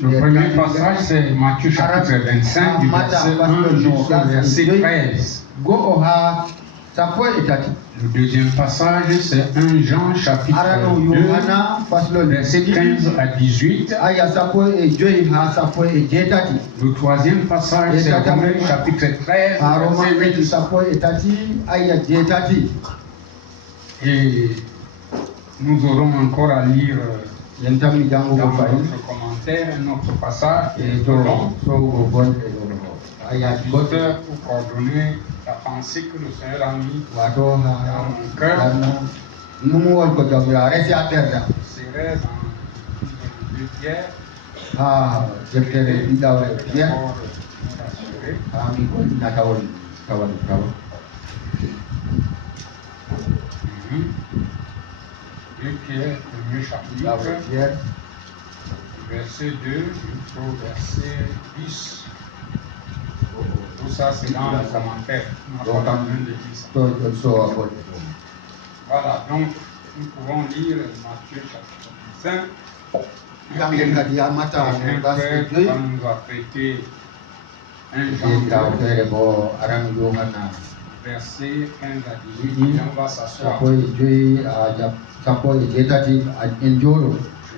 Le premier passage, c'est Matthieu chapitre 25, du verset 1 jusqu'au verset 13. Le deuxième passage, c'est 1 Jean chapitre 2, verset 15 à 18. Le troisième passage, c'est Romains chapitre 13, verset 8. Et nous aurons encore à lire dans notre commentaire un autre passage long. L'auteur pour coordonner la pensée que le Seigneur a mis dans mon cœur serait dans le 2 Pierre. Deux Pierre, premier chapitre, verset 2 jusqu'au verset 10. Tout ça, c'est dans le commentaire. Voilà, donc nous pouvons lire Matthieu chapitre 5. Quand nous a prêté un Jean verset 15 à 18, et on va s'asseoir.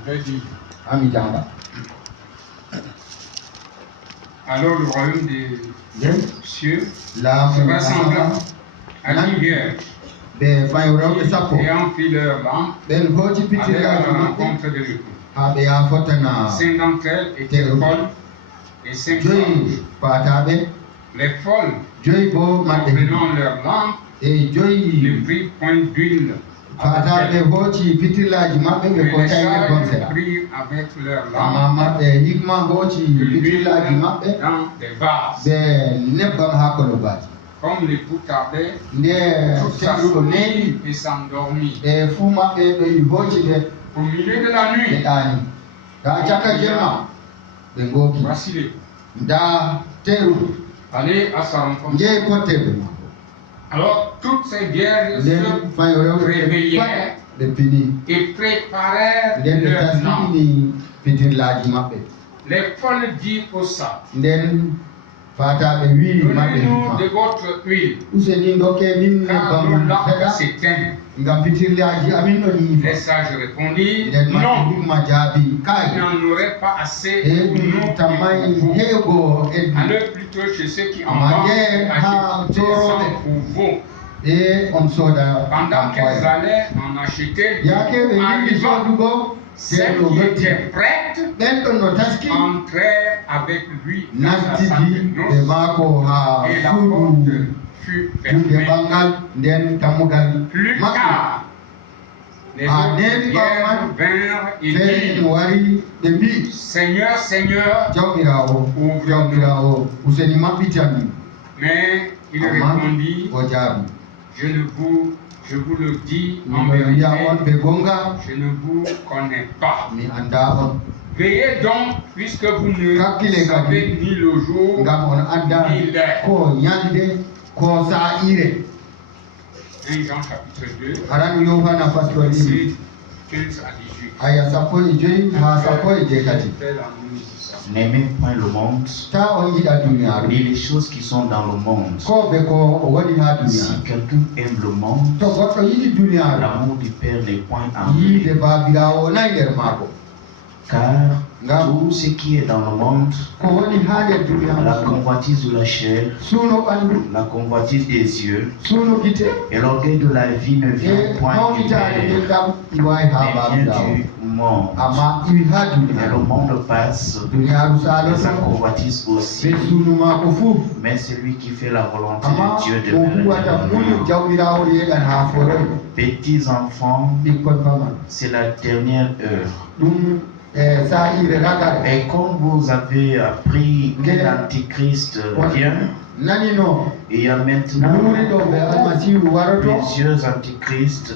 Je vais dire. Alors le royaume des cieux sera semblable à une vierge ayant pris leur lampe avec à la rencontre de l'époux. 5 d'entre elles étaient folles et 5 sages. Les folles, prenant leur lampe, ne prirent point d'huile. Les sages prirent avec leur lampe de l'huile dans des vases. Comme l'époux tardait, tout s'assombrit et s'endormit. Au milieu de la nuit, voici l'époux. Allez à sa rencontre. Alors toutes ces vierges se réveillèrent et préparèrent leur lampe. Les folles dirent aux sages, donnez-nous de votre huile, car nos lampes s'éteignent. Les sages répondirent, non, il n'en aurait pas assez pour nous. Allez plutôt chez ceux qui en vendent, achetez sans pour vous. Pendant qu'elles allaient en acheter, arrivant, celles qui étaient prêtes entrèrent avec lui dans la salle de noces, et la porte fut fermée. Plus tard, les autres vierges vinrent et dirent, Seigneur, Seigneur, ouvre-nous. Mais il répondit, je vous le dis en vérité, je ne vous connais pas. Veillez donc, puisque vous ne savez ni le jour ni l'heure. 1 Jean chapitre 2, verset 15 à 18. N'aimez point le monde, ni les choses qui sont dans le monde. Si quelqu'un aime le monde, l'amour du Père n'est point en lui. Car tout ce qui est dans le monde, la convoitise de la chair, la convoitise des yeux et l'orgueil de la vie ne vient point du Père, mais vient du monde. Et le monde passe, et sa convoitise aussi. Mais celui qui fait la volonté de Dieu demeure éternellement. Petits enfants, c'est la dernière heure. Et comme vous avez appris que l'Antichrist vient, il y a maintenant plusieurs Antichrists,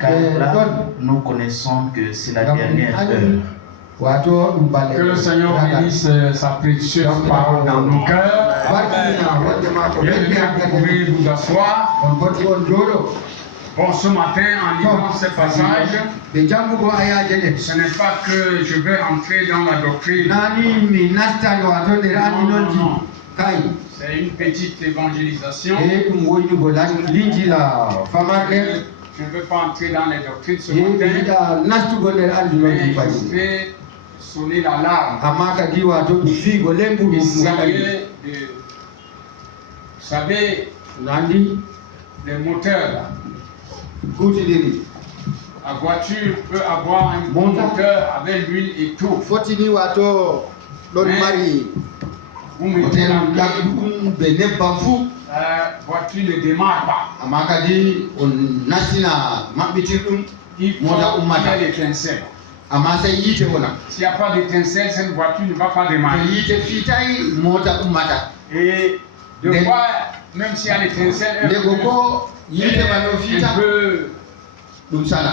car là, nous connaissons que c'est la dernière heure. Que le Seigneur bénisse sa précieuse parole dans nos cœurs. Bien, vous pouvez vous asseoir. Bon, ce matin, en lisant ce passage, ce n'est pas que je vais entrer dans la doctrine. Non. C'est une petite évangélisation. Je ne veux pas entrer dans les doctrines ce matin, mais je vais sonner l'alarme. Vous savez, les moteurs, là. La voiture peut avoir un bon moteur avec l'huile et tout. Vous mettez la voiture ne démarre pas. Il faut l'étincelle. S'il n'y a pas d'étincelle, cette voiture ne va pas démarrer. Et de fois, même s'il y a l'étincelle,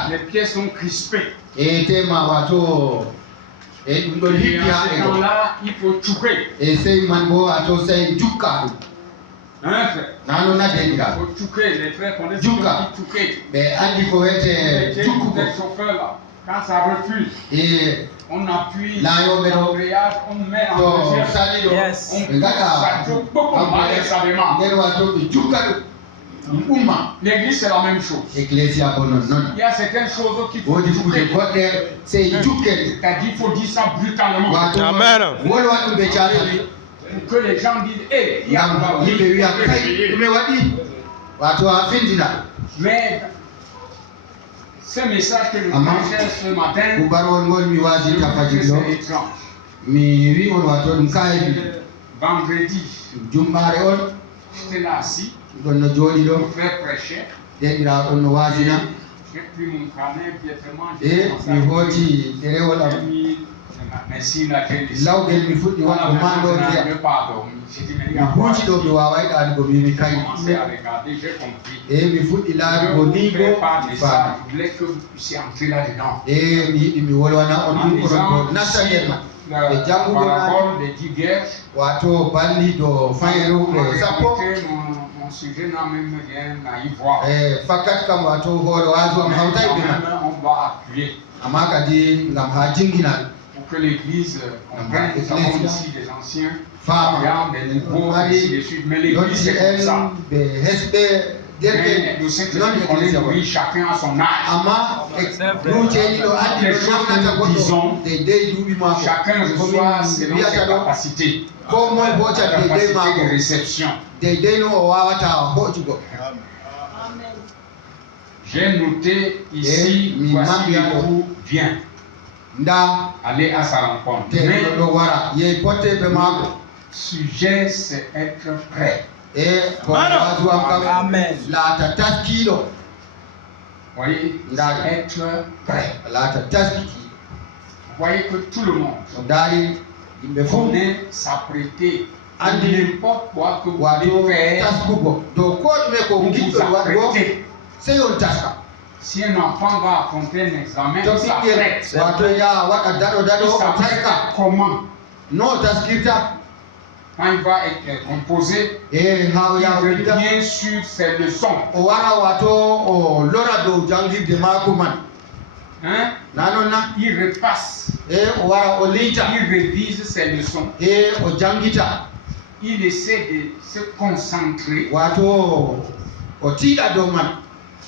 les pièces sont crispées. Et à ce temps-là, il faut chouquer. Hein, frère? Il faut chouquer. Les frères connaissent chouquer. Les chauffeurs là, quand ça refuse, on appuie l'embrayage, on met en recherche, on pousse, ça choque beaucoup L'église c'est la même chose. Il y a certaines choses qu'il faut chouquer. C'est-à-dire qu'il faut dire ça brutalement. Amen. Pour que les gens disent, hey, il y a mais ce message que je prêchais ce matin, c'est étrange. Vendredi, j'étais là assis, mon frère prêchait. J'ai pris mon carnet, piétement, j'ai commencé à merci la télévision. On a pas dormi. J'ai dit, mais il y a quoi? J'ai commencé à regarder, j'ai compris. Je ne voulais pas de ça, je voulais que vous puissiez entrer là-dedans. En disant la parabole des 10 vierges, mon sujet n'a même rien à y voir. On va appuyer. Pour que l'Église comprenne, nous avons ici des anciens, des nouveaux, ainsi de suite. Mais l'Église c'est comme ça. Mais le Saint-Esprit, on est nourri chacun à son âge. Les choses que nous disons, chacun reçoit selon ses capacités. Capacité de réception. J'ai noté ici, voici d'où vient. Aller à sa rencontre. Mais le sujet c'est être prêt. Amen. Voyez, être prêt. Voyez que tout le monde connaît s'apprêter à n'importe quoi que vous voulez faire. Vous apprêtez. Si un enfant va affronter un examen, il s'apprête. Il s'apprête comment? Quand il va être composé, il revient sur ses leçons. Hein? Il repasse. Il révise ses leçons. Il essaie de se concentrer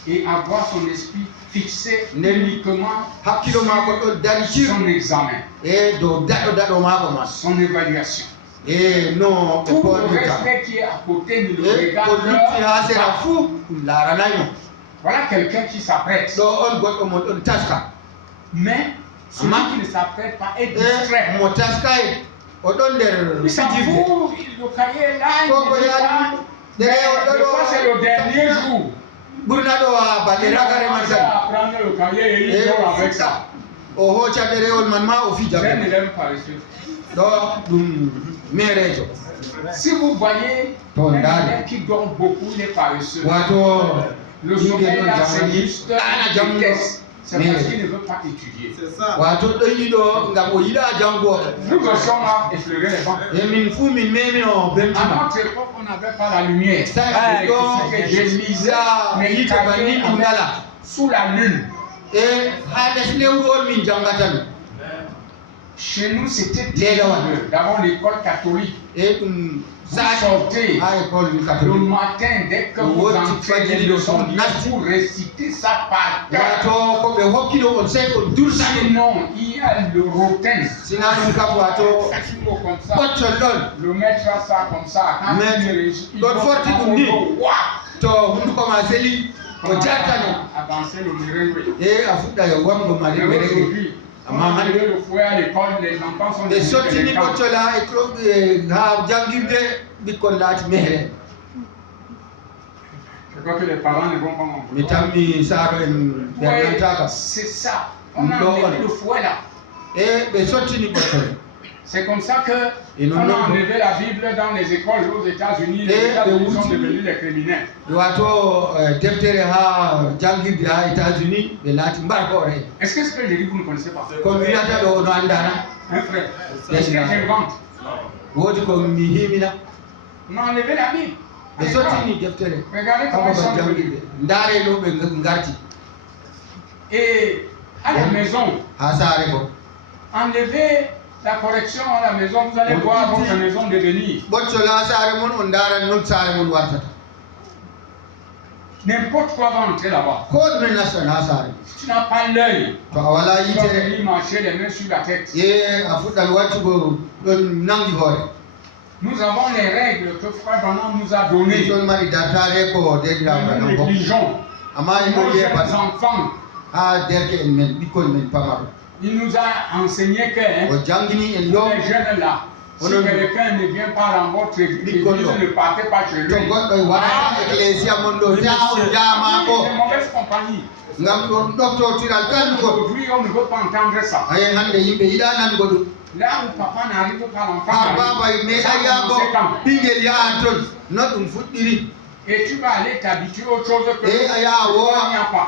et avoir son esprit fixé uniquement sur son examen, son évaluation. Tout le reste qui est à côté ne le regarde pas. Voilà quelqu'un qui s'apprête. Mais celui qui ne s'apprête pas est distrait. Il s'en fout, le cahier là, il est là. Des fois c'est le dernier jour. Il a commencé à prendre le cahier et il joue avec ça. Je ne l'aime pas paresseux. Si vous voyez un élève qui dort beaucoup, il est paresseux. Le sommeil là, c'est juste un test. C'est parce qu'il ne veut pas étudier. C'est ça. Nous aussi, on a effleuré les bancs. À notre époque, on n'avait pas la lumière. C'est que je lisais mes cahiers sous la lune. Chez nous, c'était terrible. D'abord, l'école catholique. Vous sortez le matin, dès que vous entrez les leçons, vous récitez ça par cœur. Sinon, il y a le rotin. Comme ça. Le maître a ça comme ça. Quand il réussit, il doit avancer le merengue. Le fouet à l'école, les enfants sont des Je crois que les parents ne vont pas m'en vouloir. C'est ça. On a enlevé le fouet là. C'est comme ça que on a enlevé la Bible dans les écoles aux États-Unis. Les États-Unis sont devenus des criminels. Est-ce que ce que je dis, vous ne connaissez pas? Un frère. Est-ce que j'invente? On a enlevé la Bible. Regardez comment ils sont devenus. Et à la maison, enlevez la correction à la maison, vous allez voir votre maison devenir. N'importe quoi va entrer là-bas. Tu n'as pas l'œil. Tu vas venir marcher les mains sur la tête. Nous avons les règles que Frère Branham nous a données. Nous négligeons. Nos jeunes enfants. Il nous a enseigné que les jeunes là, si quelqu'un ne vient pas dans votre église, ne partez pas chez lui. C'est une mauvaise compagnie. Aujourd'hui, on ne veut pas entendre ça. Là où papa n'arrive pas, l'enfant et tu vas aller t'habituer à autre chose que il n'y a pas.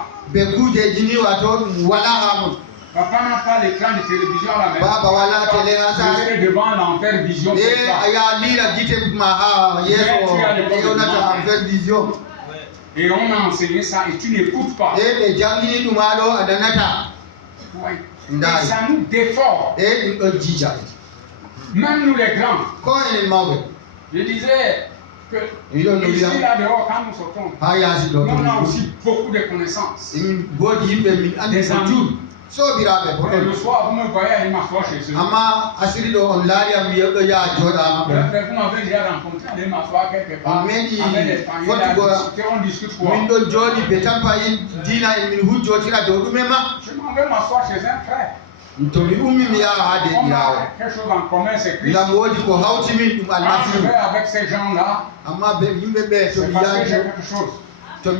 Papa n'a pas l'écran de télévision à la maison. Je suis devant l'enfer vision. Et on a enseigné ça et tu n'écoutes pas. Et ça nous défore. Même nous les grands. Je disais que ici là dehors, quand nous sortons, on a aussi beaucoup de connaissances. Des amis. Le soir, vous me voyez aller m'asseoir chez eux. Vous m'avez déjà rencontré, aller m'asseoir quelque part. Avec les familles, on discute quoi? Je m'en vais m'asseoir chez un frère. On a quelque chose en commun, c'est Christ. Quand je vais avec ces gens-là, c'est parce que j'ai quelque chose. Un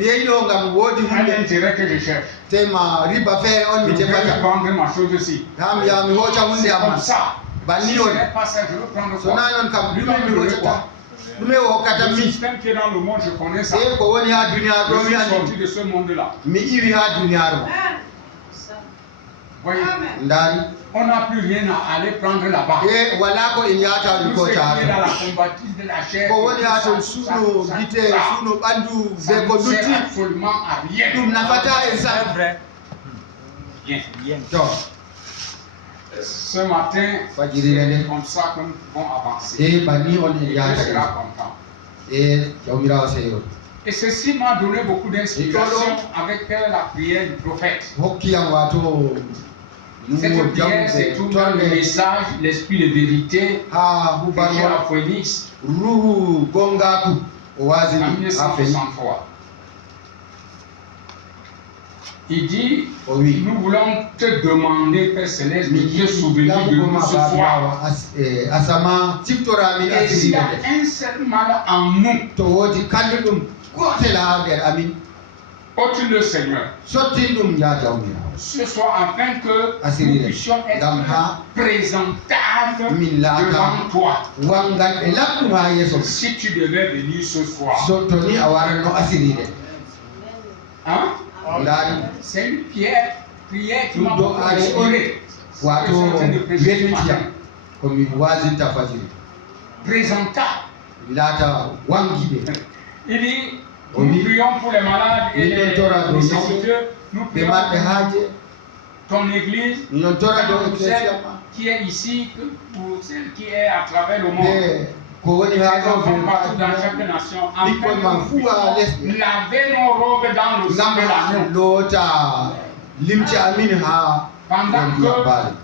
intérêt que je cherche. Je vais prendre ma chose aussi. C'est comme ça. Si ce n'est pas ça, je veux prendre quoi? Lui-même, il veut quoi? Le système qui est dans le monde, je connais ça. Je suis sorti de ce monde-là. Voyez, on n'a plus rien à aller prendre là-bas. Tout ce qui est dans la combattise de la chair, ça ne sert absolument à rien. Bien. Ce matin, c'est comme ça que nous pouvons avancer. Je serai content. Et ceci m'a donné beaucoup d'inspiration avec la prière du prophète. Cette prière, c'est tout dans le message, l'esprit de vérité, à Phoenix, en 1963. Il dit, nous voulons te demander, Père Céleste, de te souvenir de nous ce soir. Et s'il y a un seul mal en nous, ôte le Seigneur. Ce soir, afin que nous puissions être présentables devant toi. Si tu devais venir ce soir, hein? C'est une pierre prière qui m'a beaucoup inspiré. Présenta. Il dit, nous prions pour les malades et les nécessiteux. Nous prions pour ton église, celle qui est ici, pour celle qui est à travers le monde. Partout dans chaque nation, afin que nous laver nos robes dans le sang de l'agneau. Pendant que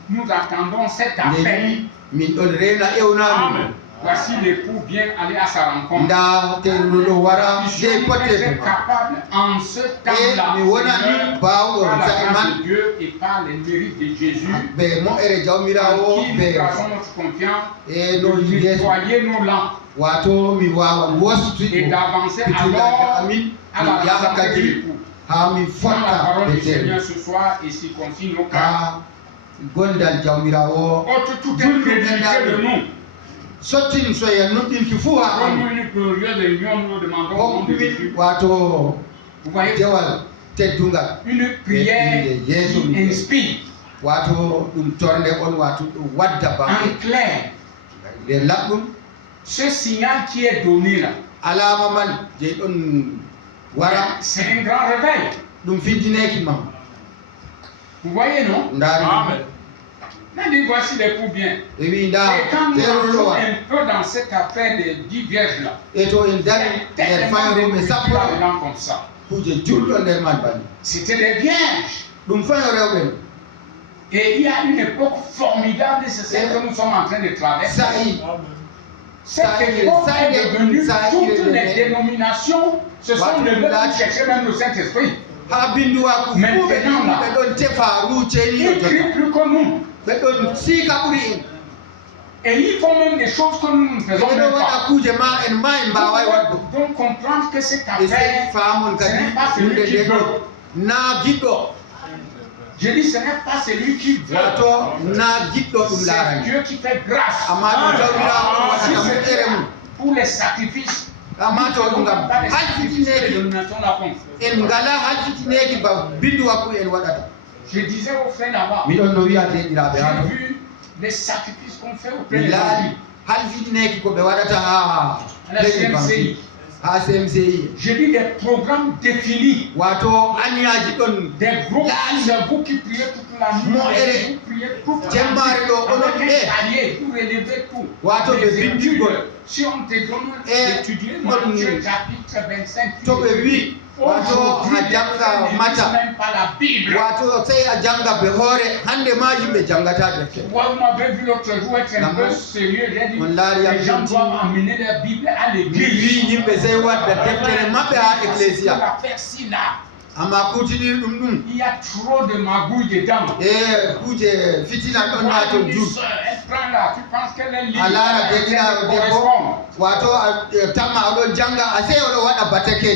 nous attendons cet appel, Amen. Voici l'époux vient aller à sa rencontre. Je suis capable en ce temps-là, par la grâce de Dieu et par les mérites de Jésus, en qui nous plaçons notre confiance, de nettoyer nos lampes et d'avancer alors à la rencontre de l'époux. Prends la parole du Seigneur ce soir et circoncis nos cœurs. Ôte toute incrédulité de nous. Donne-nous une glorieuse réunion, nous demandons au nom de Jésus. Vous voyez, une prière qui inspire. En clair, ce signal qui est donné là, c'est un grand réveil. Vous voyez, non? Amen. Mais voici les coups bien. Et quand nous entrons un peu dans cette affaire des 10 vierges là, comme ça. C'était des vierges. Et il y a une époque formidable, c'est celle que nous sommes en train de traverser. Cette époque est devenue toutes les dénominations se sont levées pour chercher même le Saint-Esprit. Maintenant là, ils crient plus que nous. Et ils font même des choses que nous ne faisons même pas. Donc comprendre que cette affaire, ce n'est pas celui qui veut. Je dis ce n'est pas celui qui veut. C'est Dieu qui fait grâce. Si c'est pour les sacrifices, je disais aux frères là-bas, j'ai vu les sacrifices qu'on fait auprès de la CMCI. J'ai dit des programmes définis. Des groupes, c'est vous qui priez toute la nuit. Vous priez toute la nuit. Avec un cahier pour relever tout. Les études. Si on te donne d'étudier Matthieu chapitre 25, aujourd'hui, même pas la Bible. Vous m'avez vu l'autre jour être un peu sérieux. J'ai dit les gens doivent emmener la Bible à l'église. Il y a trop de magouilles dedans. Elle prend là, tu penses qu'elle est libre.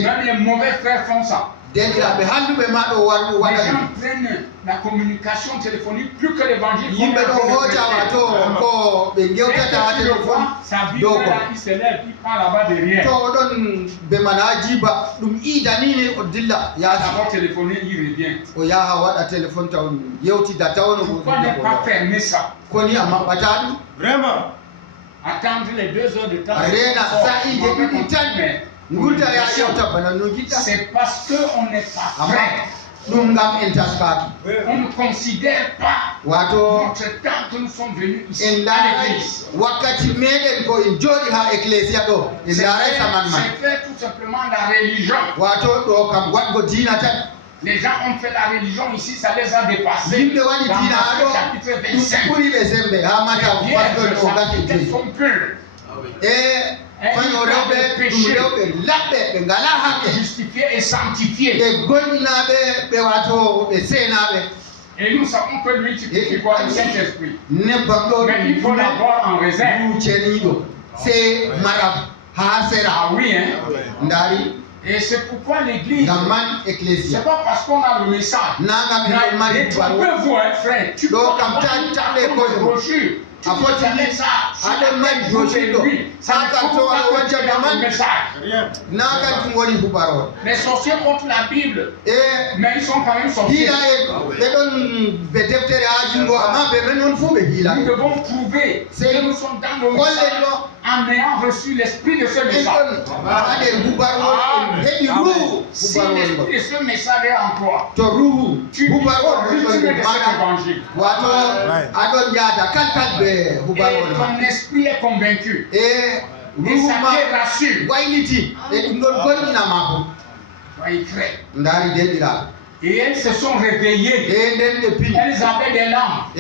Même les mauvais frères font ça. Les gens prennent la communication téléphonique plus que l'évangile. Sa vie là, il se lève, il prend là-bas derrière. D'abord téléphoner, il revient. Pourquoi ne pas fermer ça? Vraiment. Attendre les 2 heures de temps. C'est parce qu'on n'est pas prêt. On ne considère pas notre temps que nous sommes venus ici à l'église. C'est fait tout simplement la religion. Les gens ont fait la religion ici, ça les a dépassés. Dans Matthieu chapitre 25. Ils sont purs. Justifié et sanctifié. Et nous savons que lui typifie quoi? Le Saint-Esprit. Mais il faut l'avoir en réserve. Ah oui, hein? Et c'est pourquoi l'église, c'est pas parce qu'on a le message. Tu peux voir, frère, tu peux avoir une brochure. tu mets ça sur la tête de lui, ça ne trouve pas que tu as un message. Les sorciers contre la Bible, mais ils sont quand même sorciers. Nous devons prouver que nous sommes dans le message en ayant reçu l'esprit de ce message. Si l'esprit de ce message est en toi, tu es de cet évangile. Et ton esprit est convaincu. Et ça te rassure. Soyez prêts. Et elles se sont réveillées. Elles avaient des lampes.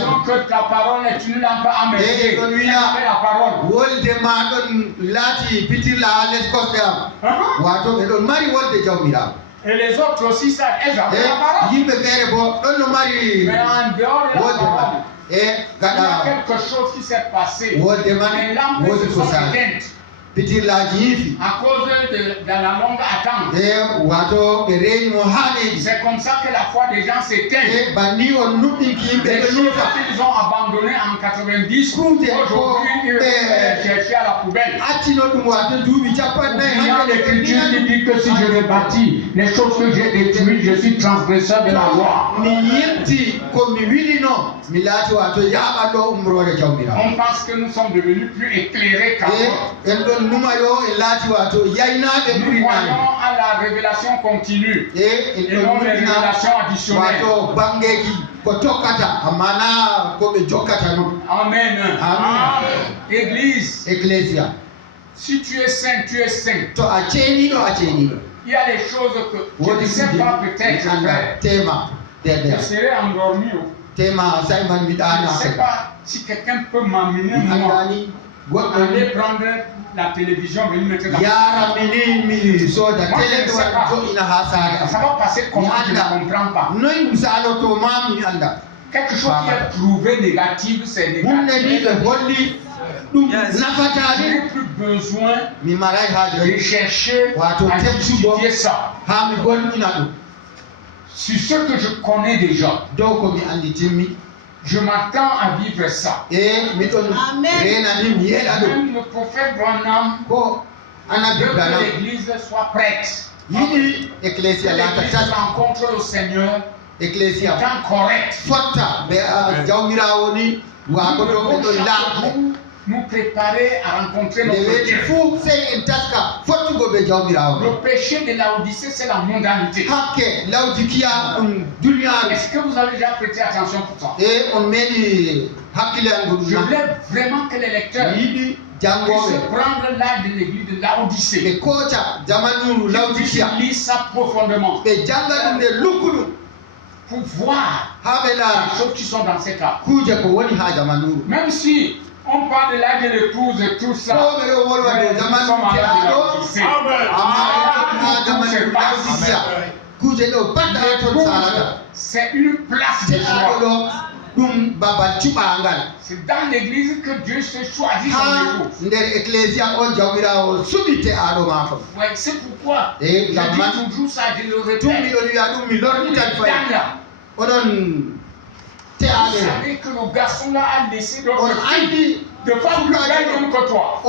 Donc que ta parole est une lampe à mes pieds. Elles avaient la parole. Et les autres aussi, ça, elles avaient la parole. Mais en dehors de la parole, il y a quelque chose qui s'est passé. Les lampes se sont éteintes. À cause de la longue attente. C'est comme ça que la foi des gens s'éteint. Les choses qu'ils ont abandonnées en 90, aujourd'hui ils chercher à la poubelle. L'Écriture dit que si je rebâtis les choses que j'ai détruites, je suis transgresseur de la loi. On pense que nous sommes devenus plus éclairés qu'avant. Nous voyons à la révélation continue et non les révélations additionnelles. Amen. Église. Si tu es saint, tu es saint. Il y a des choses que je ne sais pas peut-être faire. Je serai endormi. Je ne sais pas si quelqu'un peut m'amener moi. Aller prendre la télévision, venir mettre dans ça va passer comment, je ne comprends pas. Quelque chose qui est prouvé négatif, c'est négatif. Je n'ai plus besoin de chercher à justifier ça. Sur ce que je connais déjà. Je m'attends à vivre ça. Amen. Même le prophète Branham veut que l'église soit prête. L'église rencontre le Seigneur étant correct. Nous préparer à rencontrer notre Dieu. Le péché de Laodicée, c'est la mondanité. Est-ce que vous avez déjà prêté attention pour ça? Je voulais vraiment que les lecteurs puissent prendre l'âge de l'église de Laodicée. Ils lisent ça profondément. Pour voir les choses qui sont dans ces cas. Même si on parle de l'âge de l'épouse et tout ça. C'est une place de joie. C'est dans l'église que Dieu se choisit son épouse. Ouais, c'est pourquoi je dis toujours ça, je le répète. Vous savez que le garçon là a laissé d'autres filles de femmes plus belles que toi.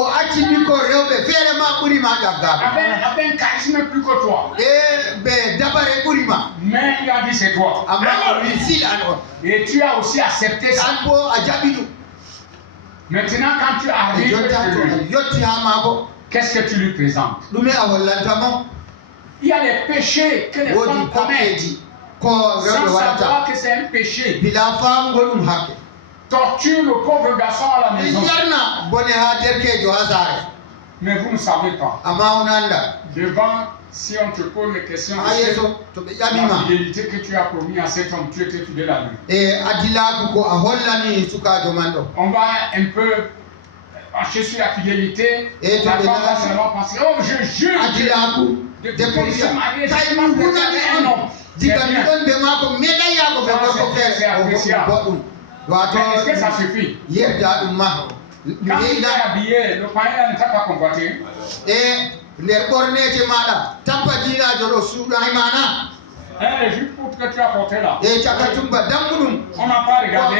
Avec un charisme plus que toi. Mais il a dit c'est toi. Et tu as aussi accepté ça. Maintenant quand tu arrives chez lui, qu'est-ce que tu lui présentes? Il y a les péchés que les femmes commettent. Sans savoir que c'est un péché. Torture le pauvre garçon à la maison. Mais vous ne savez pas. Devant, si on te pose les questions de la fidélité que tu as promis à cet homme, tu étais fidèle à lui. On va un peu marcher sur la fidélité. La femme va seulement penser, oh je jure de ce mariage, je m'en préparer un homme. Est-ce que ça suffit? Quand il est habillé, le païen ne t'a pas convoité. Les jupes que tu as portées là, on n'a pas regardé.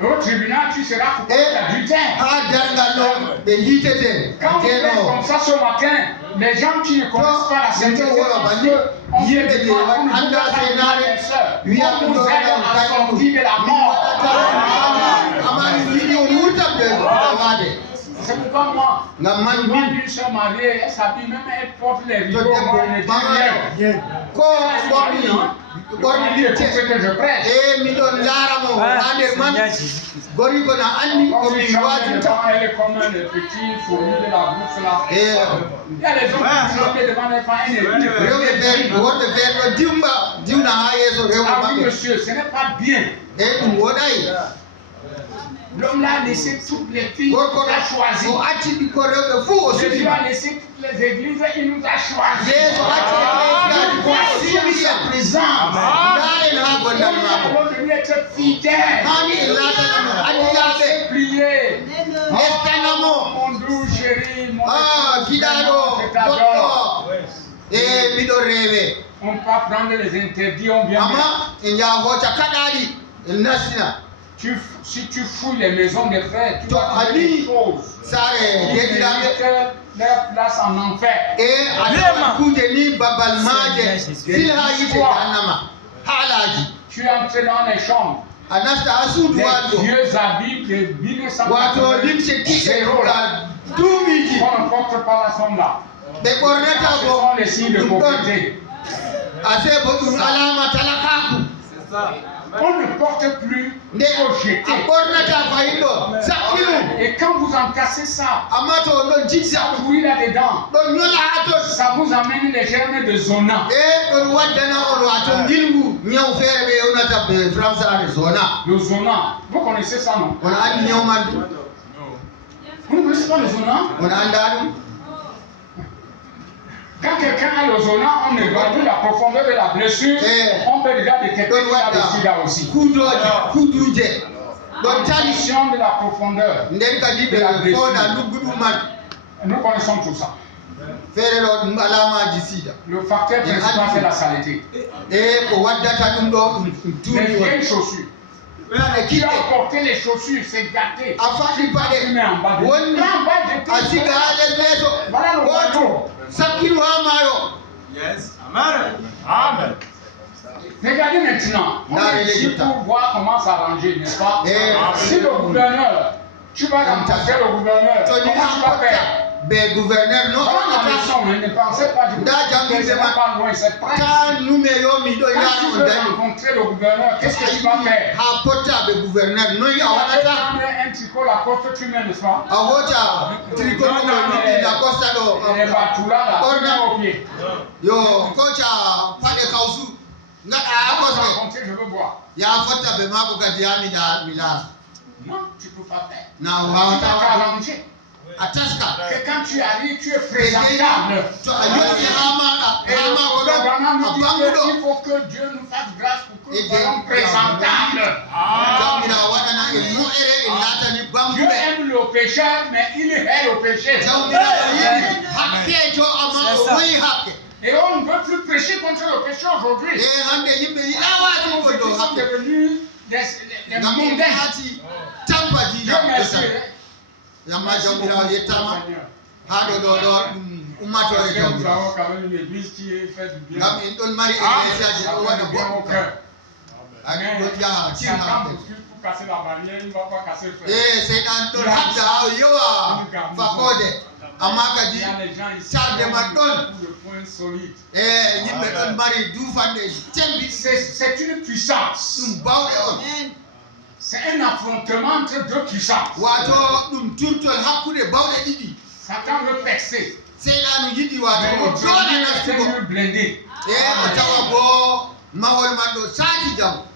Au tribunal, tu seras coupable d'adultère. Quand vous faites comme ça ce matin, les gens qui ne connaissent pas la sainteté, on vous aide à sortir de la mort. C'est pourquoi moi, une soeur mariée, elle s'habille, même elle porte les rideaux, moi, elle ne dit rien. C'est ce que je prêche. Elle est comme un petit fourmi de la bourse là. Il y a les gens qui sont devant les femmes. Ah oui, monsieur, ce n'est pas bien. L'homme a laissé toutes les filles, il a choisi. Jésus a laissé toutes les églises, il nous a choisi. Voici jusqu'à présent. Nous allons devenir être fidèles. Prier. Mon doux chéri, mon on ne peut pas prendre les interdits, on vient. Si tu fouilles les maisons des frères, tu vas trouver des choses. Leur place en enfer. Tu es entré dans les chambres. Les vieux habits de 1980. On ne porte pas la somme là. Ce sont les signes de pauvreté. On ne porte plus, il faut jeter. Et quand vous encassez ça, ça pourrit là-dedans. Ça vous amène les germes de zona. Le zona, vous connaissez ça, non? Vous ne connaissez pas le zona? Quand quelqu'un a le zona, on ne voit plus la profondeur de la blessure, on peut déjà détecter là-dessus là aussi. L'obtention de la profondeur de la blessure. Nous connaissons tout ça. Le facteur principal, c'est la saleté. Les vieilles chaussures. Qui a porté les chaussures, c'est gâté. Tu mets en bas de voilà le bateau. Yes. Amen. Amen. Regardez maintenant, on est ici pour voir comment s'arranger, n'est-ce pas? Si le gouverneur, tu vas remplacer le gouverneur, comment tu vas faire? Gouverneur, non, ne pensez pas du tout. C'est pas loin, c'est près. Quand tu veux rencontrer le gouverneur, qu'est-ce que tu vas faire? Tu vas prendre un tricot, la coste, tu mets, n'est-ce pas? Les batoulas là, tu mets au pied. Je veux boire. Non, tu ne peux pas faire. Tu t'as arrangé. Que quand tu arrives, tu es présentable. Et il faut que Dieu nous fasse grâce pour que nous soyons présentables. Dieu aime le pécheur, mais il est le péché. Et on ne veut plus prêcher contre le péché aujourd'hui. Ils sont devenus des mondains. Dieu merci. Nous avons quand même une église qui fait du bien. Si on pour casser la barrière, il ne va pas casser le frère. Il y a des gens ici qui ont de points solides. C'est une puissance. C'est un affrontement entre deux puissances. Satan veut percer. Mais notre Dieu est un blindé.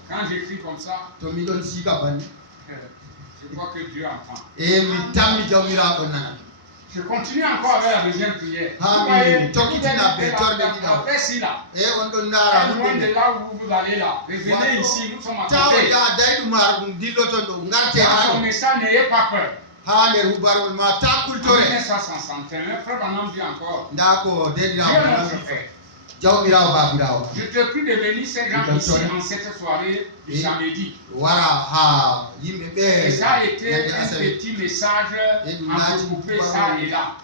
Quand j'écris comme ça, je crois que Dieu entend. Je continue encore avec la deuxième prière. Après ci là, loin de là où vous allez là, revenez ici, nous sommes à côté. Ça n'ayez pas peur. En 1961, frère Branham dit encore, Dieu est notre frère. Je te prie de venir ces gens ici en cette soirée du samedi. Et ça a été un petit message entrecoupé ça et là.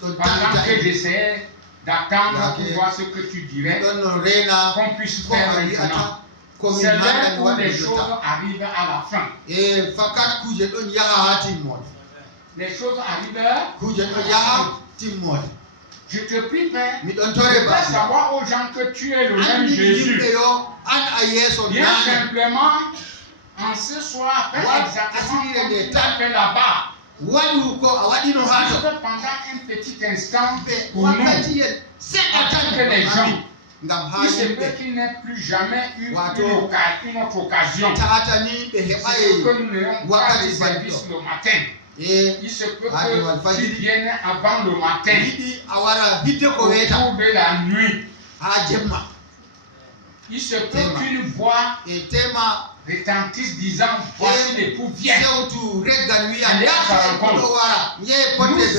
Pendant que j'essayais d'attendre pour voir ce que tu dirais, qu'on puisse faire maintenant. C'est là où les choses arrivent à la fin. Les choses arrivent à la fin. Je te prie, Père, de faire savoir aux gens que tu es le même Jésus. Viens simplement, en ce soir, faire exactement comme tu as fait là-bas. Juste pendant un petit instant, pour nous, afin que les gens, il se peut qu'il n'ait plus jamais eu une autre occasion. C'est que nous n'ayons pas de service le matin. Il se peut que tu viennes avant le matin, au cours de la nuit. Il se peut qu'une voix retentisse disant voici l'époux vient. Allez à sa rencontre. Nous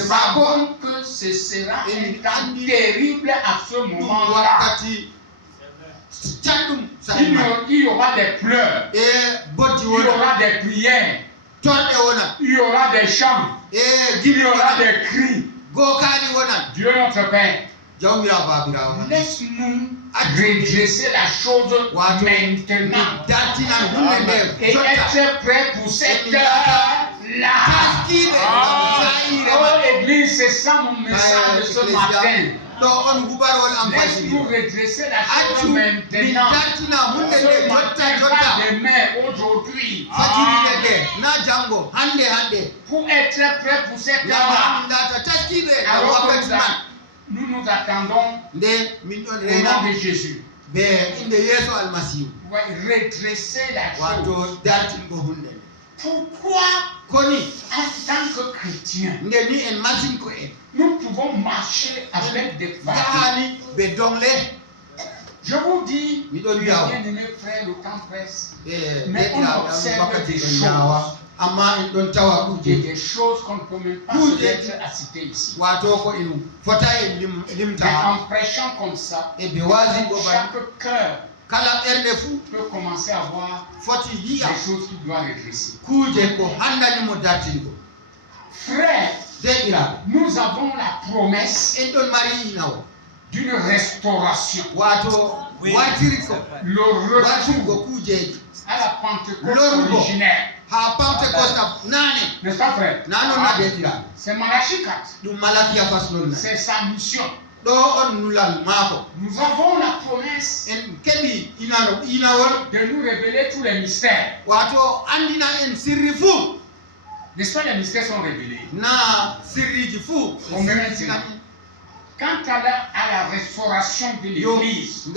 savons que ce sera un temps terrible à ce moment-là. Il y aura des pleurs, il y aura des prières, il y aura des chants, il y aura des cris. Dieu notre Père, laisse-nous redresser la chose maintenant et être prêt pour cette heure-là. Oh Église, c'est ça mon message de ce matin. Laisse-nous redresser la chose maintenant. Ce matin, pas demain, aujourd'hui. Pour être prêt pour cette heure-là. Alors que nous nous attendons au nom de Jésus. Redresser la chose. Pourquoi, en tant que chrétiens, nous pouvons marcher avec des fardeaux? Je vous dis, bien-aimés frères, le temps presse, mais on observe des choses. Des choses qu'on ne peut même pas se mettre à citer ici. Mais en prêchant comme ça, chaque cœur peut commencer à voir des choses qui doivent redresser. Frère, nous avons la promesse d'une restauration. Le retour à la Pentecôte originelle. N'est-ce pas, frère? C'est Malachie 4. C'est sa mission. Nous avons la promesse de nous révéler tous les mystères. N'est-ce pas, les mystères sont révélés? Quant à la restauration de l'Église,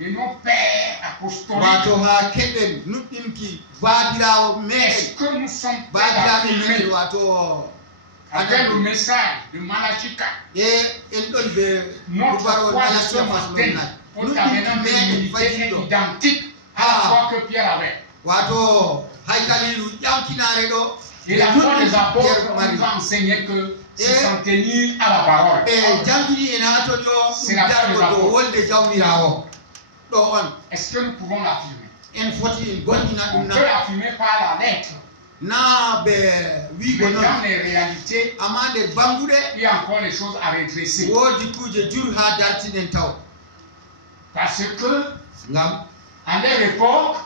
de nos pères apostoliques, est-ce que nous sommes prêts à filmer avec le message de Malachie 4? Notre foi de ce matin, au tabernacle de l'unité, est identique à la foi que Pierre avait. Et la foi des apôtres nous a enseigné que c'est s'en tenir à la parole. C'est la foi des apôtres. Est-ce que nous pouvons l'affirmer? On peut l'affirmer par la lettre. Mais dans les réalités, il y a encore les choses à redresser. Parce que, à leur époque,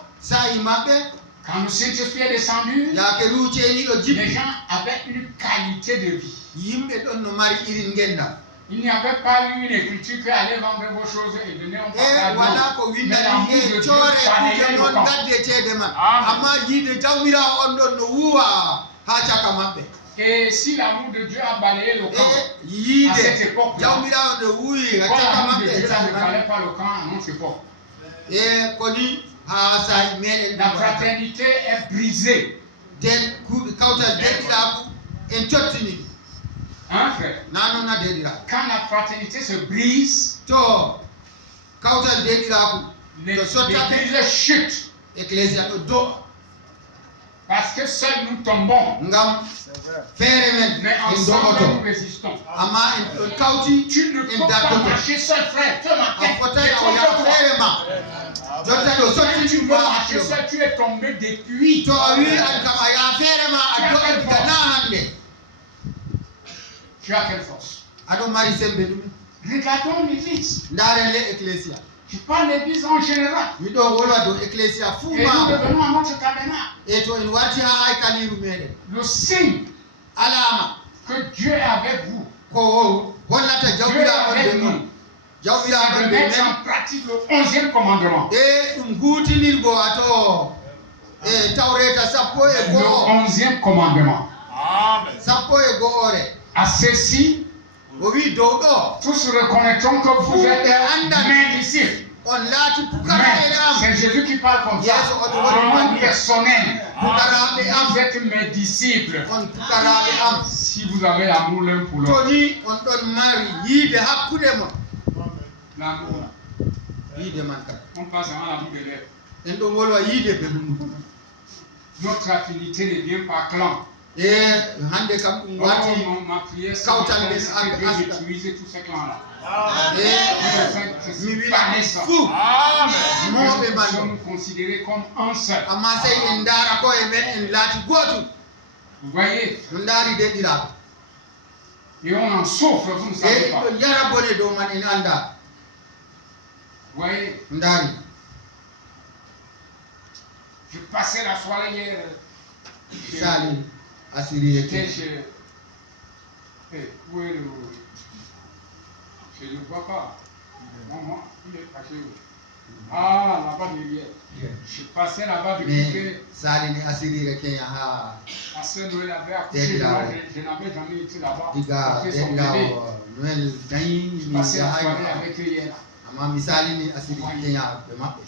quand le Saint-Esprit est descendu, les gens avaient une qualité de vie. Il n'y avait pas eu une écriture qui allait vendre vos choses et venir en partage. Mais l'amour de Dieu balayait le camp. Et si l'amour de Dieu a balayé le camp à cette époque-là, pourquoi l'amour de Dieu ne balait pas le camp à notre époque? La fraternité est brisée. Hein, frère? Quand la fraternité se brise, l'église chute. Parce que seuls nous tombons. Mais ensemble nous résistons. Tu ne peux pas marcher seul, frère. Tu veux marcher seul, tu es tombé depuis. Tu as quelle force? Regardons l'église. Je parle de l'église en général. Et nous devenons à notre tabernacle. Le signe que Dieu est avec vous. Dieu est avec nous. C'est de mettre en pratique le 11e commandement. Le 11e commandement. À ceci, tous reconnaîtront que vous êtes mes disciples. C'est Jésus qui parle comme ça. Un nom personnel. Vous êtes mes disciples. Si vous avez amour l'un pour l'autre. L'amour. On passe à l'amour de l'air. Notre affinité ne vient pas clan. Ma prière, c'est de détruire tous ces clans-là. Nous sommes considérés comme un seul. Vous voyez? Et on en souffre, vous ne savez pas. Vous voyez? Je passais la soirée hier. J'étais chez... Où est le... Je ne le vois pas. Maman, il est caché où? Ah, là-bas derrière. Je passais là-bas depuis que... La sœur Noël avait accouché. Je n'avais jamais été là-bas. C'était son bébé. Je passais la soirée avec eux hier.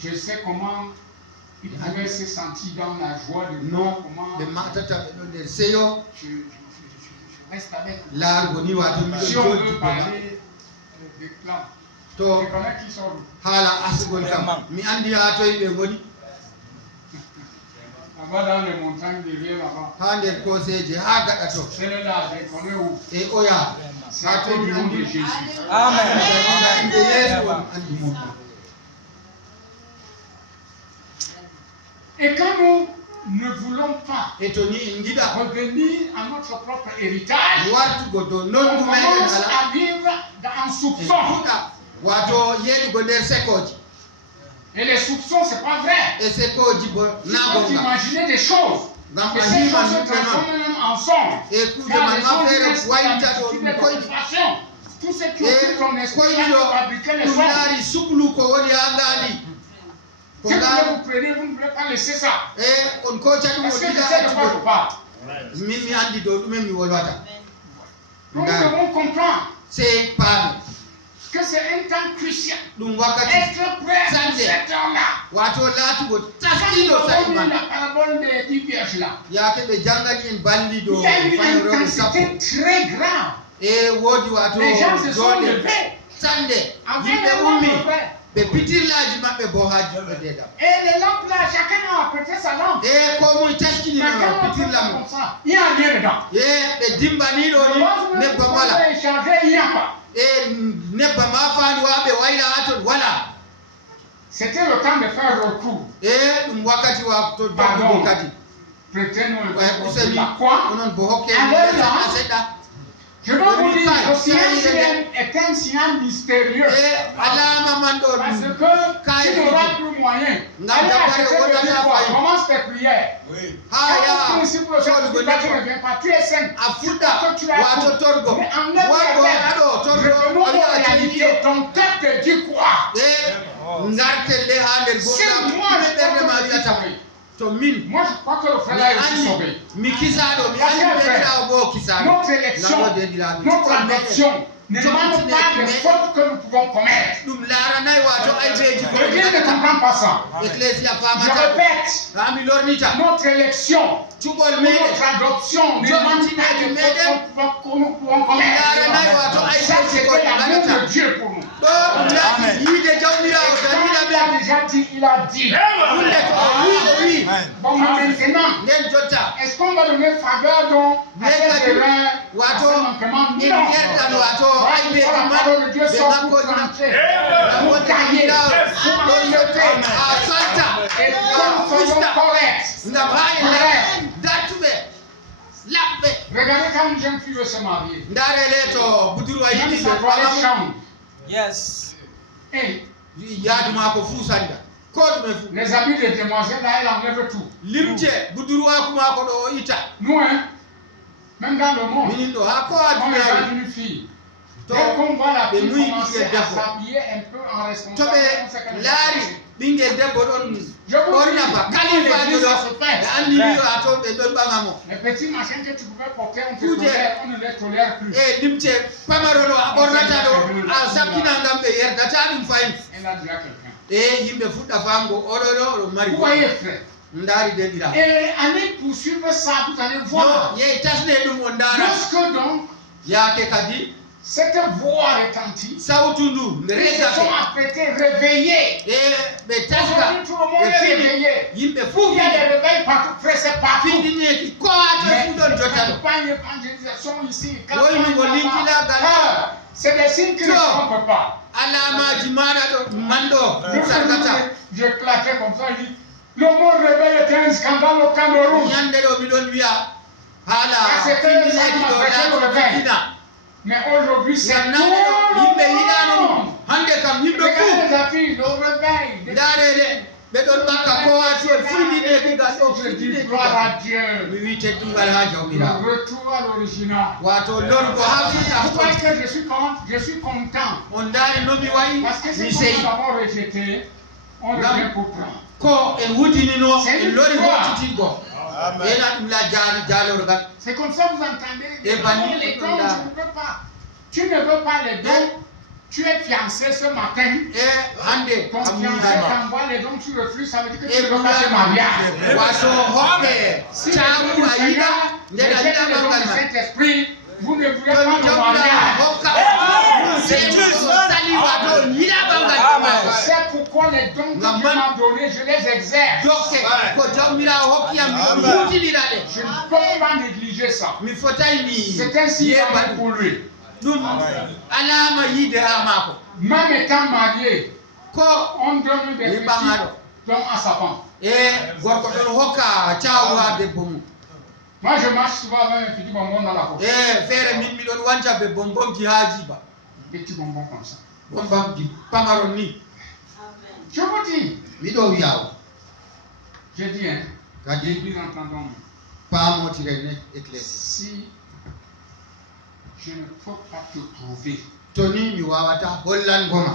Je sais comment il pouvait se sentir dans la joie de voir comment je reste avec lui. Si on veut parler de clans, je connais qui sont là-bas dans les montagnes derrière là-bas. Celle-là, je connais où. C'est à cause du nom de Jésus. Amen. Et quand nous ne voulons pas revenir à notre propre héritage, on commence à vivre en soupçon. Et les soupçons, c'est pas vrai. Il faut imaginer des choses. Et ces choses se transforment même en songe. Tout ce qui occupe ton esprit va fabriquer les songes. Si vous vous prenez, vous ne voulez pas laisser ça. Est-ce que je sais de quoi je parle? Nous devons comprendre que c'est un temps crucial. Être prêt à ce temps-là. Quand nous avons lu la parabole des 10 vierges là, il y a une intensité très grave. Les gens se sont levés avec les lampes. Et les lampes là, chacun a apprêté sa lampe. Mais quand on fait comme ça, il y a rien dedans. Le vase est chargé, il n'y a pas. C'était le temps de faire recours. Pardon. Prêtez-nous la quoi? Je veux vous dire, le signal est un signal mystérieux. Parce que tu n'auras plus moyen. Allez acheter le livre, commence tes prières. Quand tu ne viens pas, tu es saint. Tu as tout. Mais enlève les verres. Revenons aux réalités. Ton cœur te dit quoi? Si moi je crois que le frère est aussi sauvé. Notre élection, notre adoption ne demande pas les fautes que nous pouvons commettre. L'Église ne comprend pas ça. Je répète, notre élection, notre adoption ne demande pas les fautes que nous pouvons commettre. Ça, c'est l'amour de Dieu pour nous. déjà dit, il a dit. Oui. Bon, maintenant, est-ce qu'on va donner faveur donc à ces erreurs, à ces manquements? Non. La parole de Dieu sort pour trancher, pour tailler, pour rejeter. Et comme soyons corrects. Regardez quand une jeune fille veut se marier. Même sa toilette change. Yes. Et les habits des demoiselles, là, elle enlève tout. Nous, hein, même dans le monde, on regarde une fille. Dès qu'on voit la fille commencer à s'habiller un peu en responsable, on sait qu'elle les petits machins que tu pouvais porter, on ne les tolère plus. Elle a déjà quelqu'un. Vous voyez, frère. Et allez poursuivre ça, vous allez voir. Lorsque donc cette voix retentit, ils se sont apprêtés, réveillés. Aujourd'hui, tout le monde est réveillé. Il y a des réveils partout, frère, c'est partout. Mais la campagne d'évangélisation ici, c'est des signes qui ne trompent pas. Je claquais comme ça, il dit, le mot réveil était un scandale au Cameroun. Mais aujourd'hui, c'est tout. Regardez les affiches, le réveil. Je dis gloire à Dieu. Le retour à l'original. Pourquoi est-ce que je suis content? Parce que c'est ce que nous avons rejeté, on revient pour prendre. C'est comme ça que vous entendez les dons, tu ne veux pas les dons. Tu es fiancé ce matin. Ton fiancé t'envoie les dons, tu refuses, ça veut dire que tu ne veux pas se marier. Si les dons du Seigneur, les dons du Saint-Esprit, vous ne voulez pas me marier. C'est pourquoi les dons que Dieu m'a donnés, je les exerce. Je ne peux pas négliger ça. C'est un signe pour lui. Même étant marié, on donne des petits dons à sa femme. Moi je marche souvent avec un petit bonbon dans la poche. Petit bonbon comme ça. Je vous dis. Je dis, hein. L'église entendons. Si je ne peux pas te prouver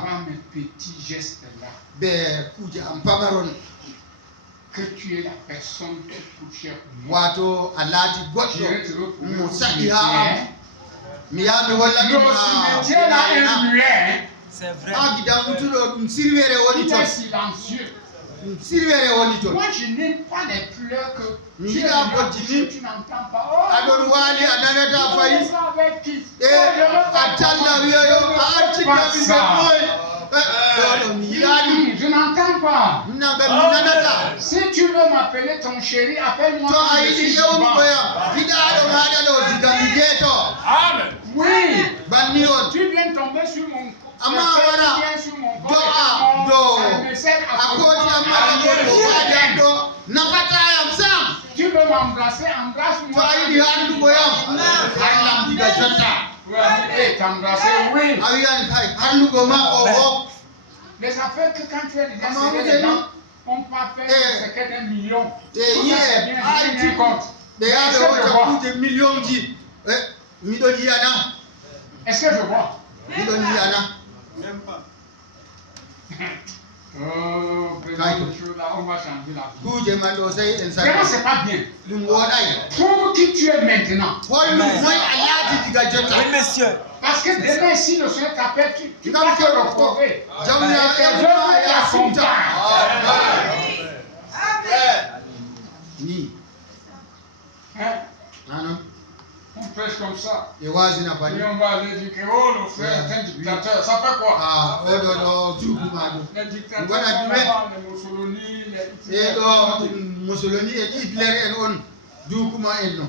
par mes petits gestes là que tu es la personne qui coûte cher pour moi. J'irai te retrouver au cimetière. Le cimetière là est muet. C'est vrai. Il est silencieux. Moi je n'aime pas les pleurs que tu n'entends pas. Oh, avec qui? Je n'entends pas. Si tu veux m'appeler ton chéri, appelle-moi. Oui. Tu viens tomber sur mon tu veux m'embrasser, embrasse-moi. T'embrasser, oui. Les affaires que quand tu es déjà serré dedans, on peut faire ce qu'est un million. C'est bien compte. Est-ce que je vois? Même pas. Oh, on va changer la vie. Vraiment, c'est pas bien. Trouve qui tu es maintenant. Oui, monsieur. Parce que demain, si le Seigneur t'appelle, tu vas te retrouver. On prêche comme ça. Et wazi na Et bani. on va aller dire que oh, le frère est un dictateur. Ça fait quoi? Ah, odo do juku madu. Les dictateurs, Voilà, du reste. les Mussolini, les E Hitler. do Mussolini et Hitler en on juku ma en no.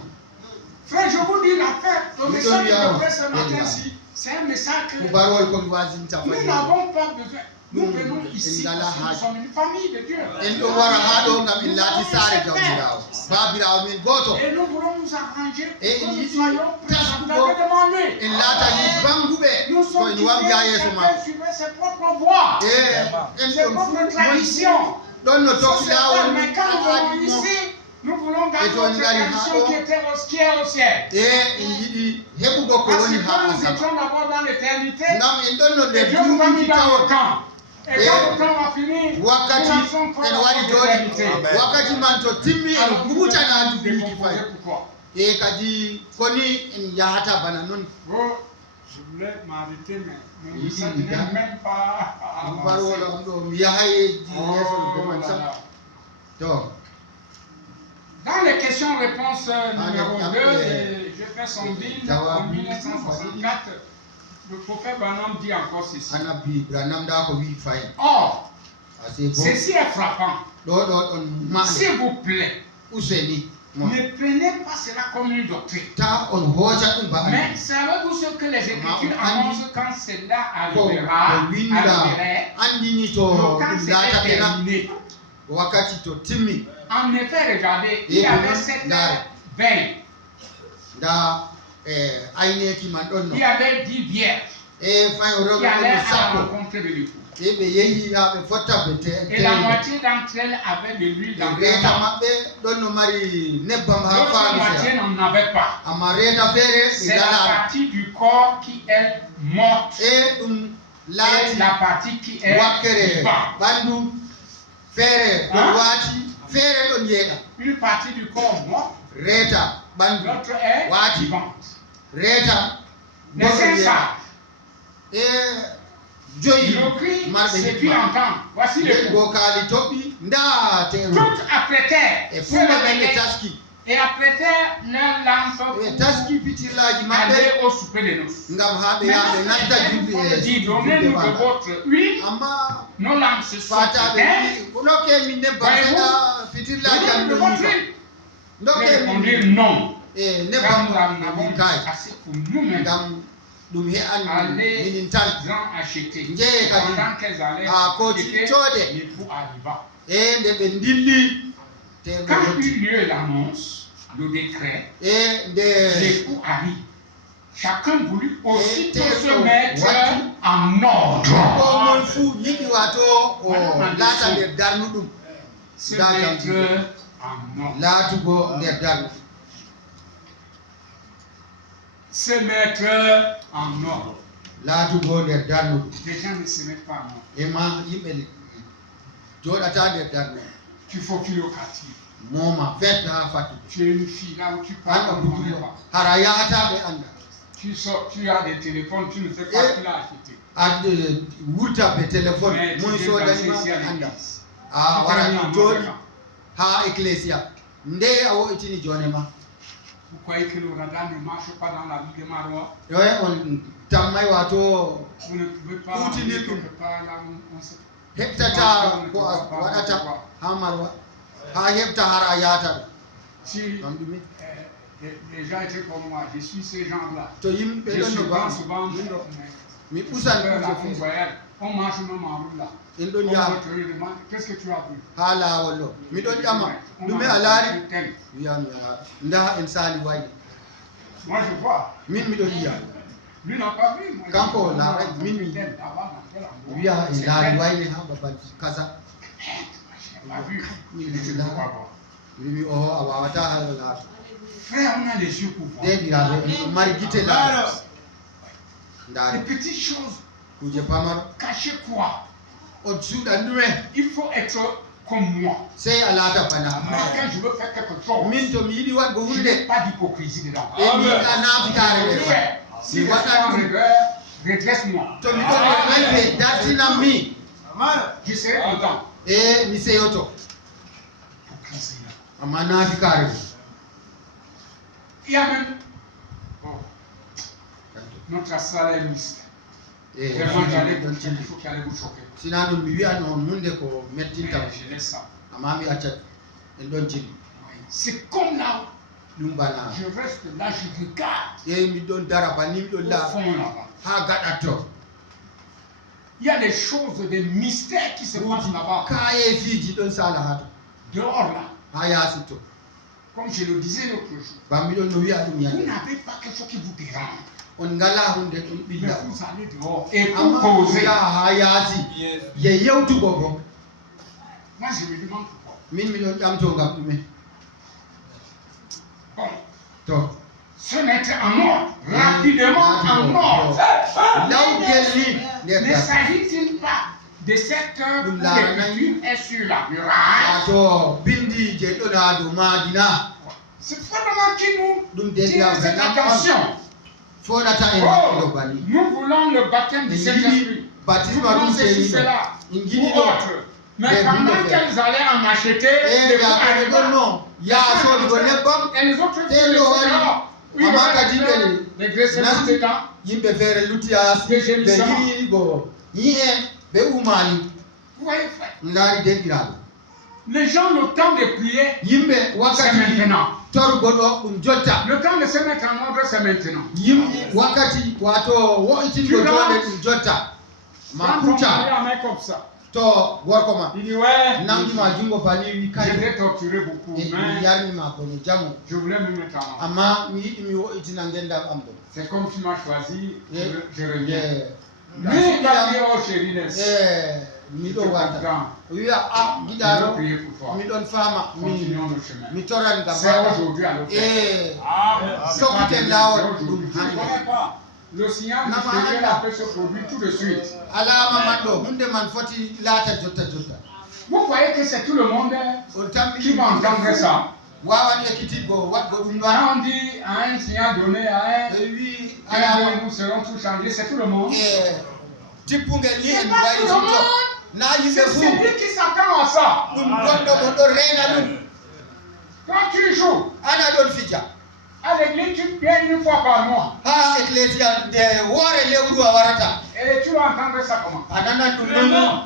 Frère, je vous dis l'affaire. Le Nous message sommes que là. je fais ce matin-ci, c'est un message que Ku barwal ko wazi nous ntafai. n'avons pas besoin. Nous Mm. venons ici Indala parce que nous haja. sommes une famille de Dieu. En do wara ha do ngam en lati sare jawdirawo. Babirawo min goto. Et nous voulons nous arranger pour Et que nous il- soyons tas présentables ko- devant lui. En lata ni bangube. Nous Ko sommes en wam ya yeso ma. chacun suivait ses propres voies. En C'est notre tradition. don no Ça, tokki c'est lawol vrai, mais quand nous venons mo. ici, nous voulons garder Et toi, notre Ngari, tradition ha, qui était au ciel. E en yiɗi heɓugo ko Parce woni que ha quand nous asama étions d'abord dans l'éternité, ngam en ɗon no et nder Dieu nous a mis duuɓi dans le tawon temps. Et Et quand le temps va finir, nous wakkati allons faire en la waɗi l'éternité. jooɗi wakkati man to timmi en Alors, nous huutana allons duuɓiji décomposer fay pourquoi. e kadi koni en yahata bana noon Oh, je voulais m'arrêter, mais Il mon sac dit, n'est même pas barwolo avancé. am ɗo mi yahay yeeso Oh deman là sam là. to Dans les questions-réponses numéro Ah, 2, après, j'ai fait son bill Jawab. en 1964. Le prophète Branham dit encore ceci. annabi branam da ko wi fay Or, ase bo ceci est frappant. ɗo ɗo ɗon maɗe S'il vous plaît, useni mo ne prenez pas cela comme une doctrine. ta on hooca ɗum ba Mais andi savez-vous ce que les Écritures Ah, annoncent quand cela ko arrivera, winda arriverait, andini to le temps ɗum c'était laataɓena terminé. wakkati to timmi En effet, regardez, il Et y avait vous, 7 là. veilles. nda ayneki man ɗon no Il y avait 10 vierges e fay qui rewɓe allaient ɗon à la sappo rencontre de l'époux. e ɓe yehi ha ɓe fotta ɓe Et la moitié d'entre elles avaient de l'huile dans leur reeta lampe. maɓɓe ɗon no mari nebbam ha L'autre faami moitié seya n'en avait pas. amma reeta feere ɗi C'est la ngala partie du corps qui est morte e ɗum et laati la partie qui est wakkere vivante. ɓandu feere ɗon Hein? waati feere ɗon yeeɗa Une partie du corps morte, reeta ɓandu l'autre est Wati. vivante. reeta Les goɗɗon cinq yeeɗa sages, e joyi le cri marɓe se fit hikma entendre. Voici le nden coup. go kaali toɓɓi nda teru Toutes apprêtèrent e se fuu maɓɓe ɓe réveiller taski et apprêtèrent leur lampe ɓe pour taski pitirlaji maɓɓe aller au souper de noces. ngam ha ɓe yaha ɓe nasta julɓe Maintenant, dit, e donnez-nous julde de maɗa votre huile, amma nos lampes se sont fataɓe éteintes. wi nokke min nebbam Voyez-vous? seɗa pitirlaji am Donnez-nous de ɗo votre yifa huile. Ils dokke répondirent min non. e Car nebbam nous en avons min kay assez pour nous-mêmes. ngam ɗum he an Allez minin tan en acheter. Ndiaye kadi. Pendant qu'elles allaient Ah, koti acheter, coode. l'époux arriva. e nde ɓe dilli terɗo Quand yetti eut lieu l'annonce, le décret, e nde l'époux arrive. Chacun voulut aussitôt Et se tel- mettre What? en ordre. komon fuu yiɗi wato o Voilà. laata nder darnuɗum Se D'accord. mettre en ordre. laatugo nder darnu Se mettre en ordre. laatugo nder darnuɗum Les gens ne se mettent pas en ordre. e ma yimɓe joɗata nder darnu Tu faufiles au quartier. moma fette ha fattude Tu es une fille là où tu an parles, o on ne connaît budduɗo pas. hara yahata ɓe anda Tu sors, tu as des téléphones, tu ne sais pas Et- qui l'a acheté. adde wurta ɓe téléphone Mais tu moy viens sodanima danser ici à ɓe anda l'église. a Tu warani t'es mis en jooɗi ordre. ha ecclésia nde a wo'itini jone ma Vous croyez que le radar ne marche pas dans la ville de Marois? oye on tammay wato Vous ne pouvez pas Tout aller est quelque part là où on se... heɓtata ko a waɗata ha marwa ha heɓta hara yahata ɗo Si ɗon ɗumi les gens étaient comme moi, je suis ces gens-là. to yimɓe Je ɗon suis no pas ba souvent, min ɗo mais mi ɓusan là, kuje on feere voyage, on marche même en route là. en On ɗon va yaha te demander, qu'est-ce que tu as vu? ha laawol ɗo miɗon ƴama On ɗume marche a laari sur tel. wiyami nda en saali wayde Moi je vois. min miɗon yiya Lui n'a pas vu. Moi, Quand je on vois, l'arrête, on minuit. va tel, là-bas, dans tel endroit. wiya en C'est laari tel. wayde ha babal kasa Je n'ai pas vu. Oui, Je ne c'est peux là. pas voir. wimi o a wawata ha laatu Frère, on a les yeux pour voir. ndeɗiraɓe en ɗo mari guite laatu Les ndaari petites choses kuje pamaro cachées quoi? on suuɗan ɗume Il faut être comme moi. sey a laata bana Mais quand je veux faire quelque chose, min to mi yiɗi waɗgo je hunde n'ai pas d'hypocrisie dedans. e mi yiɗa naafitare Je ɓe fais. Si mi je waɗan suis en ɗum regret, redresse-moi. to mi ɗon ɓe dartinam mi Je serai content. e mi seyoto Hypocrisie. amma naafikare ɗum Il y a même. Oh, Notre salle est mixte. Vraiment, j'allais vous dire qu'il faut qu'il allait vous choquer. Sinon, nous vivons munde ko metti ta. Je laisse ça. Amami achat. Ndon jini. C'est comme là. Lumbana. Je reste là, je regarde. Et mi don daraba ni mi don Au la. fond là-bas. Ha gadato. Il y a des choses, des mystères qui se passent là-bas. Kaye fiji don sala hatu. Dehors là. Ha ya suto. Comme je le disais l'autre jour. Ba mi don no wi atu mi Vous ya. n'avez pas quelque chose qui vous dérange. On ngala hunde on Mais billa. vous allez dehors et pour Amma causer. ya ha ya si. Ye yewtu gogo. Moi, je me demande pourquoi. Min mi don dam to ngam dume. Bon, To. se mettre en ordre, rapidement en ordre. Law gelli Ne ne s'agit-il pas de cette heure où l'écriture est sur la muraille? to bindi je do na do madina. C'est vraiment qui nous Dum tire dedia cette vraiment. attention. Fodata en Oh, do bani. nous voulons le baptême du Saint-Esprit. Nous Baptisme voulons dum ceci, seni do. cela, Ingini ou do. autre. Mais pendant qu'elles allaient en acheter, Eh les ya ko do no. Ya so do ne bam. et les autres Tell you what, oui, Mama mais Kadibeli. les graisses Nasi. dedans. Yimbe fere lutia be yiri go. Yi be umali. Vous voyez, frère, Ngari de dirado. les gens, le temps de prier, Yimbe c'est wakati maintenant. tor godo jota. Le temps de se mettre en ordre, c'est maintenant. Wakati wato wo itin go jota. Quand on met Makuta la main comme ça, to workoma. il dit ouais, Nangi majungo pani wi kai. je vais torturer beaucoup, mais Yarni ma ko jamu. je voulais me mettre en ordre. Ama mi mi wo itina ngenda ambo. C'est comme tu m'as choisi, je reviens. Yeah. Lui, il a dit, oh chérie, laisse. Mi do Je wata. comprends. Wi a Je vais gidaro prier pour toi. mi don fama mi Continuons le chemin. mi toran ga C'est baba. aujourd'hui à l'hôtel. So kite lawo dum Je ne hande. connais pas. Le signal Nama mystérieux anda. peut se produire tout de suite. Alama mando hunde man foti lata jota. Vous voyez que c'est tout le monde On tammi qui va entendre ça. wawan ekiti go wat go dum wa. Quand on dit à un signal donné à un, Wi et alama nous serons tous changés, c'est tout le monde. tippunge ni en C'est pas bari tout le futo. monde. Na yimbe C'est fu celui qui s'attend à ça. dum gondo gondo rena dum. Quand tu joues Ana don fija. à l'église, tu viens une fois par mois. Ha ecclesia de wore lewru warata. Et tu vas entendre ça comment? Anana dum nono.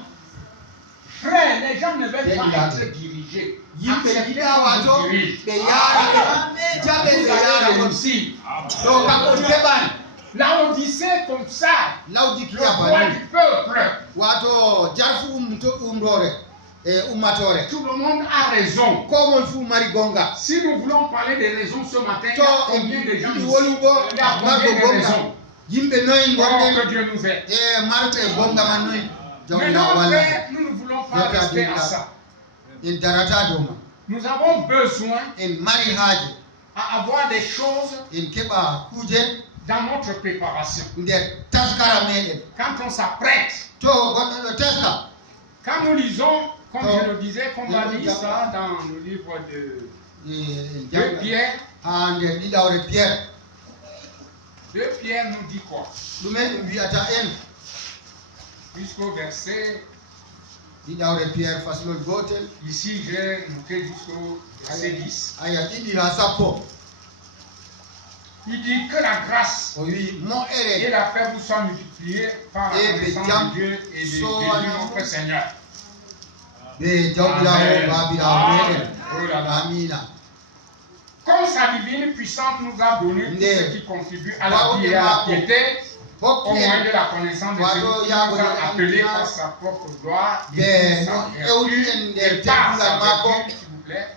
Frère, les gens ne veulent Il pas a être dirigés. Yimbe Acceptez gida qu'on wato vous dirige. be yara. Jabe Vous be allez yara ko. réussir. Do ka ko teban. La Odyssée comme ça, Laudi le kia roi bani. du peuple. Wato jarfu umrore. Umatore. Tout le monde a raison. Ko mon fu mari gonga. Si nous voulons parler des raisons ce matin, il y To a combien de gens e ici? wolugo Il y a combien margo de gonga. raisons? Yimbe noy Oh, gonde. que Dieu nous aide. Marte gonga man noy. Mais Jawna non, wala. frère, nous ne voulons pas Notre rester à Dieu, ça. In darata doma. Nous avons besoin En mari haje. à avoir des choses En keba kuje. dans notre préparation. Nde taskara meden. Quand on s'apprête, To gondo taska. quand nous lisons, comme Oh. je le disais, qu'on va lire ça dans le livre de 2 Pierre, Ande didawre Pierre. 2 Pierre nous dit quoi? Dume wiata en Jusqu'au verset, didawre Pierre faslol gotel. ici j'ai noté jusqu'au verset 10. Aya didi ha sappo. Il dit que la grâce O wi mo et ere la paix vous soient multipliées par la Et connaissance Jam- de Dieu et de Jésus so- notre Seigneur. be jawdirawo Amen. babirawo meden. Oh là là. Amina. Comme sa divine puissance nous a donné tout Nde. ce qui contribue à la vie et à la piété, au Hokki moyen en de la connaissance de Wato celui qui yago nous a de appelés amina. par sa propre gloire be et no par sa ewri vertu en et nder par sa teddungal mako. vertu, s'il vous plaît.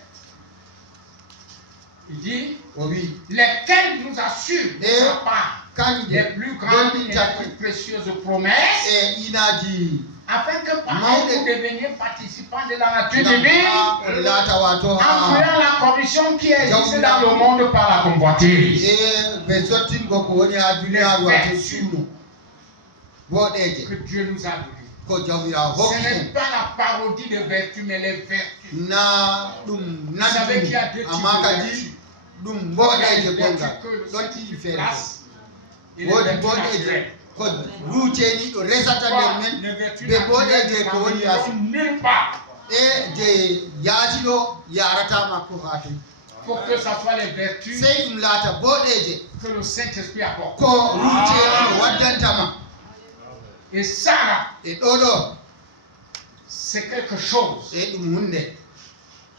Il dit, O wi lesquels nous assurent de Et sa part les kanje plus grandes et gondi les takki plus précieuses promesses, inaji afin que par Maude. elle vous deveniez participants de la nature ngam divine, ha on laata wato en ha fuyant la corruption qui existe dans le monde par la convoitise. e ɓe sottingo ko woni ha duniyaru wato suuno boɗeje Que Dieu nous a donné. ko jawmirawo Ce hokki n'est en pas la parodie de vertu, mais les vertus. na ɗum Vous savez qu'il y a deux nanɗum types amma de kadi vertus. ɗum Il y a boɗeje les vertus gongal que le ɗon Saint ɗiɗi qui feere place et les wodi vertus boɗeje naturelles. ko ruceni ɗo resata nder men Les vertus ɓe boɗeje naturelles ko woni ne yasi sont nulle part. e je yaasi ɗo yaratama ko ha ton Il faut que ça soit les vertus sey ɗum laata boɗeje que le Saint-Esprit apporte. Ko ruche on waddantama. Et ça, E ɗoɗo c'est quelque chose e ɗum hunde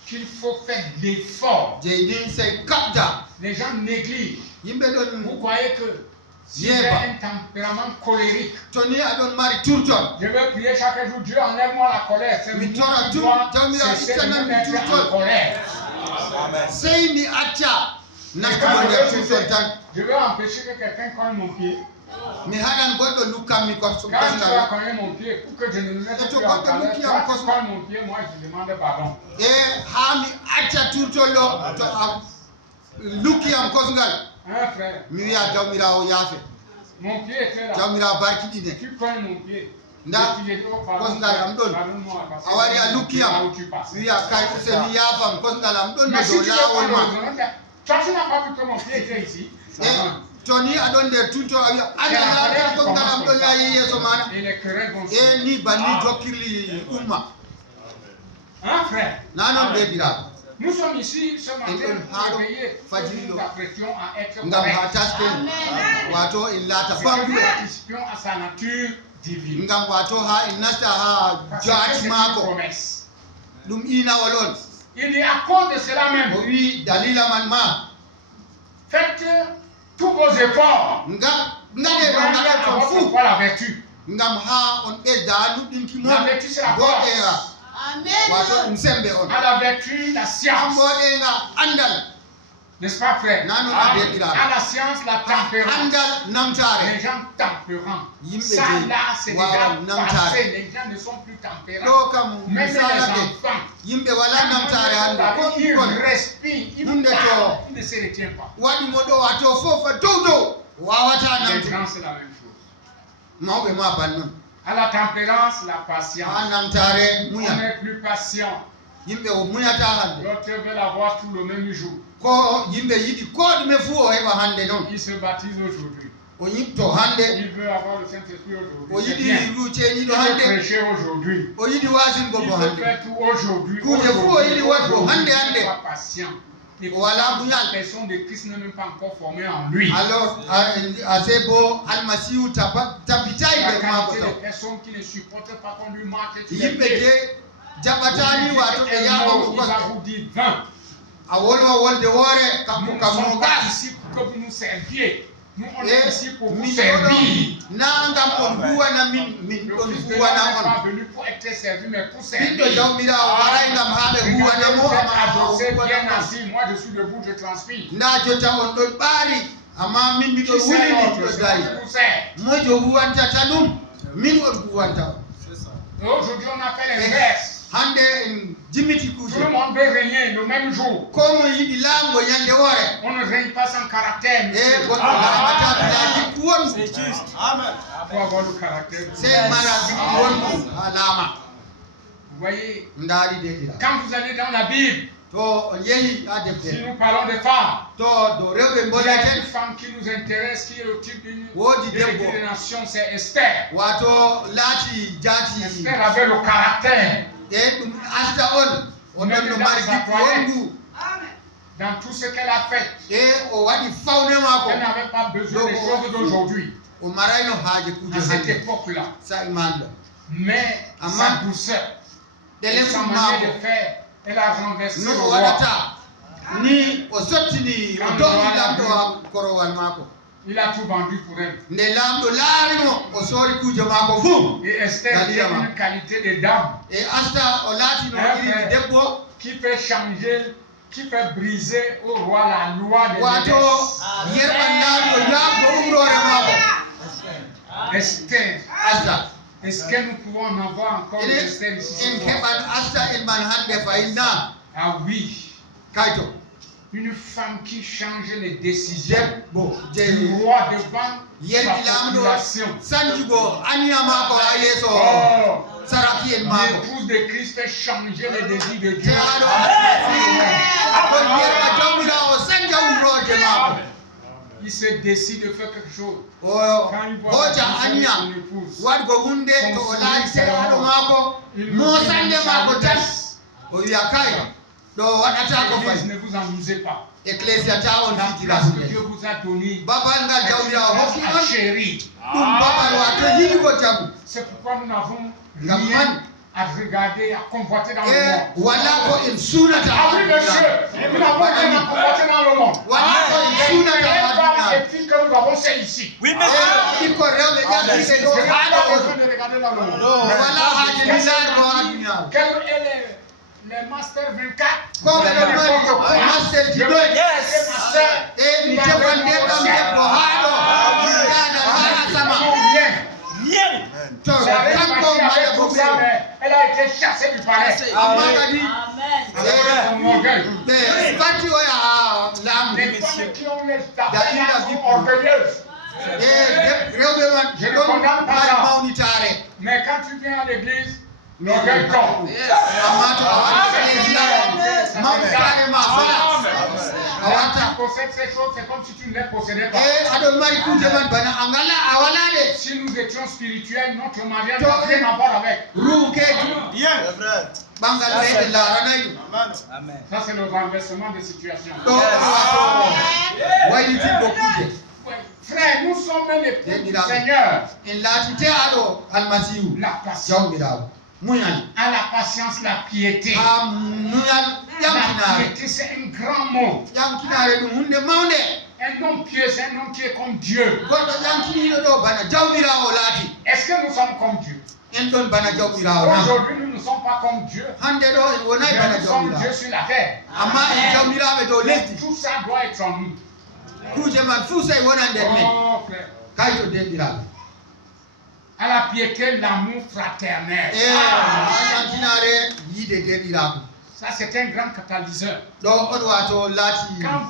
qu'il faut faire l'effort. je ɗin sey kabda Les gens négligent. yimɓe Vous ɗon croyez que si j'ai Yeba. un tempérament colérique, to ni aɗon mari turton je vais prier chaque jour, Dieu enlève-moi la colère. C'est Mi moi tora qui tout, dois Jamila, cesser de itana me mi mettre tout en seul. colère. sey mi acca Et nastugo quand nder je vais turton cesser, tan je vais empêcher que quelqu'un cogne mon pied. mi haɗan goɗɗo lukkanmi Quand tu vas kosngal cogner mon pied, pour que je ne me mette Et plus tu en vois que colère, nous qui toi en tu cause- cognes mon pied, moi je demande pardon. e ha mi acca turtol ɗo to a lukkiyam kosngal Hein frère, mi wiya jawmirawo yaafe mon pied était là. jawmirawo barkiɗine Tu cognes mon pied. Nda, Et tu dis, oh, pardon, kosngal am ɗon pardonne-moi, parce que a wari a c'est là lukkiyam où tu passes. mi wiya kay useni yaafam kosngal am ɗon no Mais si dow tu veux laawol prendre ma le raisonnement, toi tu n'as pas vu que mon pied était ici. Ça va. e to ni aɗon nder turto a wiya aɗa laata kosngal am ɗon yahi yeeso maɗa Et les querelles vont e ni banni jokkirli umma Hein frère, na noon ɓeydiraɓe nous sommes ici ce matin haɗo pour veiller que fajiri nous ɗo apprêtions à être ngam ha corrects. tasken wato en laata Que nous famɗuɓe participions à sa nature divine. ngam wato ha en nasta ha Parce que jaati c'est une maako promesse. ɗum inawol on Il dit à cause de cela o même, wi dalila man ma faites tous vos efforts ngam pour ngaɗe ɗo rendre gaɗa à ton votre fuu foi la vertu. ngam ha on ɓesda nuɗɗinki La mon vertu c'est la boɗera force. wato ɗum sembe on À la vertu, la an science. boɗenga andal N'est-ce pas frère? Non, non, À non, non. la science, la tempérance. andal Les namtare gens tempérants. Yimɓe Ça je- là, c'est waaw, déjà namtare. passé. Les gens ne sont plus tempérants. ɗo kam Même les misalake enfants. yimɓe wala namtare hande ko Il ɓikkon respire, il Hunde parle, to. il ne se retient pas. waɗi mo ɗo wato fof fa dow dow wawata Les namtude grands, c'est la même chose. mawɓe ma ban noon À la tempérance, la patience. ha namtare On muya n'est plus patient. yimɓe o muyata hande L'autre veut avoir tout le même jour. ko yimɓe yiɗi ko ɗume fuu o heɓa hande noon Il se baptise aujourd'hui. o yibto hande Il veut avoir le Saint-Esprit o aujourd'hui. C'est bien. yiɗi Il ruceñiɗo veut hande prêcher aujourd'hui. o yiɗi wasingo Il ko veut hande faire tout aujourd'hui. Kuje fu o yiɗi waɗgo hande hande. Sois patient. Et O wala pourtant, muñal. la personne de Christ n'est même pas encore formée en lui. alors a se bo almasihu tabbitayi La nder maako qualité taw de personnes qui ne supportent pas qu'on lui marche sur les yimɓe pieds. je jaɓatani wato ɓe Un yaɓamo mot, il va kosɗe vous dire 20. a wolwa wolde woore Nous kanko ne kam sommes no pas gas ici pour que vous nous serviez. Nous, on e est ici pour vous min servir. ɗoɗo na ngam on huwana min Le ɗon Fils de huwana l'homme n'est on pas venu pour être servi, mais pour servir. ɓiɗɗo jawmirawo waray ngam ha ɓe Regardez, huwanamo vous êtes ama adossés, bien huwanamo assis. Moi, je suis debout, je transpire. nda jotta on ɗon ɓaari amma min miɗon Qui sert wulini l'autre? miɗo C'est dari moi qui vous sert. mojo huwantata ɗum min on huwanta on Et aujourd'hui, on a fait l'inverse. hande en jimmiti Tout kuje le monde veut régner le même jour. ko mo yiɗi laamgo ñande woore On ne règne pas sans caractère. e monsieur. goɗɗo garamata bilaaji won Il faut avoir le caractère. sey mara biki wonɗum ha laama Vous voyez, ndaari deɗira quand vous allez dans la Bible, to on yehi ha si deftere nous parlons des femmes, to dow rewɓe il y a une mbolleten femme qui nous intéresse, qui est le type d'une Woodi de debbo. nation, c'est Esther. wato laati jaati Esther avait le caractère. e ɗum asta on ɗon no mari gikku wongu Dans tout ce qu'elle a fait, e o waɗi fawne maako elle n'avait pas besoin des choses d'aujourd'hui, o marayno haaje à kuje cette hande époque-là. sa iman ɗo Mais Amen. sa douceur, ɗele sa fum manière maako de faire, elle a renversé no le o roi. waɗata ni o sottini o dowi lamɗo ha korowal maako Il a tout vendu pour elle. nde lamɗo laarimo o soori kuje maako fuu Et Esther qui a une qualité de dame e asta o laatino iri debbo qui fait changer, qui fait briser au roi la loi de wato l'église. yerɓan laamɗo yaɓgo umrore maako Esther. asta Est-ce que nous pouvons en avoir encore une Esther ici ce en soir? keɓan asta en man hande fayinna Ah oui. kayto Une femme qui change les décisions debbo du je roi devant yerɓi sa laamɗo population. sanjugo aniya maako ha yeeso Oh, saraki en maako l'épouse de Christ fait changer les désirs de te Dieu. aɗo ɗon yerɓa jawmirawo sanja umroje maako Il se décide de faire quelque chose. o Quand il voit hoca la aniya son épouse, waɗgo hunde to o laati se haɗo maako mosande maako tan o wiya kay ɗo waɗata ko Église, fay ne vous amusez pas. e Ecclesia Town Parce que Dieu vous a donné chéri. C'est pourquoi nous n'avons rien à regarder, à convoiter dans le monde. Ah oui, monsieur, nous n'avons rien à convoiter dans le monde. Les filles que nous avons, c'est ici. Oui, monsieur. Je n'ai pas besoin de regarder dans le monde. Quel est le Master 24? Elle a été chassée du palais. Amen. Les femmes qui ont les affaires sont orgueilleuses. Je ne condamne pas ça. Mais quand tu viens à l'église, l'orgueil tombe. Tu possèdes ces choses, c'est comme si tu ne les possédais pas. Si nous étions spirituels, notre mariage n'a rien à voir avec. Ça, c'est le renversement de situation. Frère, nous sommes les époux du Seigneur. La patience. À la patience, la piété. La piété, c'est un grand mot. Un homme pieux, c'est un homme qui est comme Dieu. Est-ce que nous sommes comme Dieu? Aujourd'hui, nous ne sommes pas comme Dieu. Mais nous sommes Dieu sur la terre. Tout ça doit être en nous. Oh, frère. À la piété, l'amour fraternel. Ça, c'est un grand catalyseur. Quand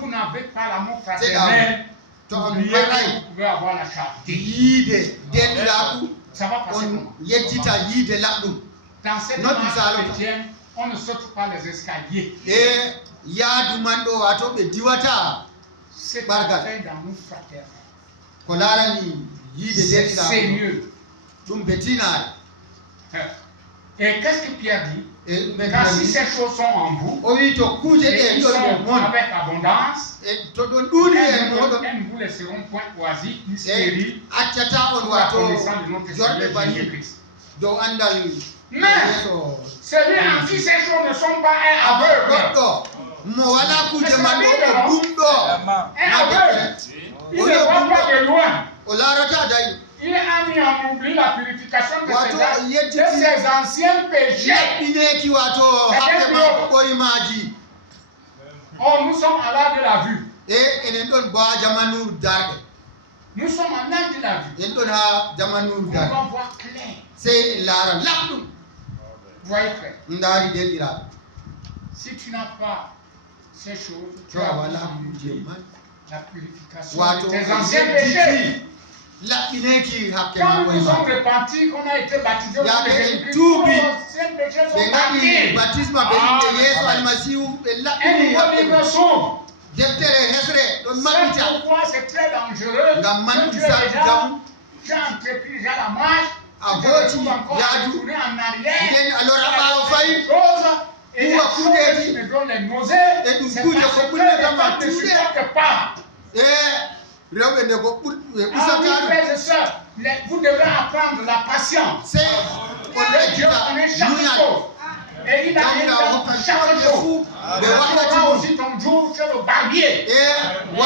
vous n'avez pas l'amour fraternel, vous pouvez avoir la charité. Ça va passer comment? Dans cette marche chrétienne, on ne saute pas les escaliers. C'est un fait d'amour fraternel. C'est sérieux. Et qu'est-ce que Pierre dit? Car si ces choses sont en vous, et ils sont avec abondance, elles ne vous laisseront point oisifs ni stériles pour la connaissance de notre Seigneur Jésus-Christ. Mais celui en qui ces choses ne sont pas un aveugle. Un aveugle. Il ne voit pas de loin. Il a mis en oubli la purification de ses anciens péchés. Oh, nous sommes à l'âge de la vue. Nous sommes en âge de la vue. On va voir clair. Vous voyez, frère. Si tu n'as pas ces choses, tu as la purification de tes anciens péchés. Quand nous sommes repentis, qu'on a été baptisés, nos anciens péchés sont partis. Un nouveau livre s'ouvre. C'est pourquoi c'est très dangereux. Tu as entrepris déjà la marche. Tu te retrouves encore à retourner en arrière. Et la chose qui me donne les nausées, c'est parce que les femmes ne supportent pas. Ah oui, frères et sœurs, vous devrez apprendre la patience. Dieu connaît chaque chose. Et il a dit chaque chose. Tu auras aussi ton jour chez le barbier. Et 27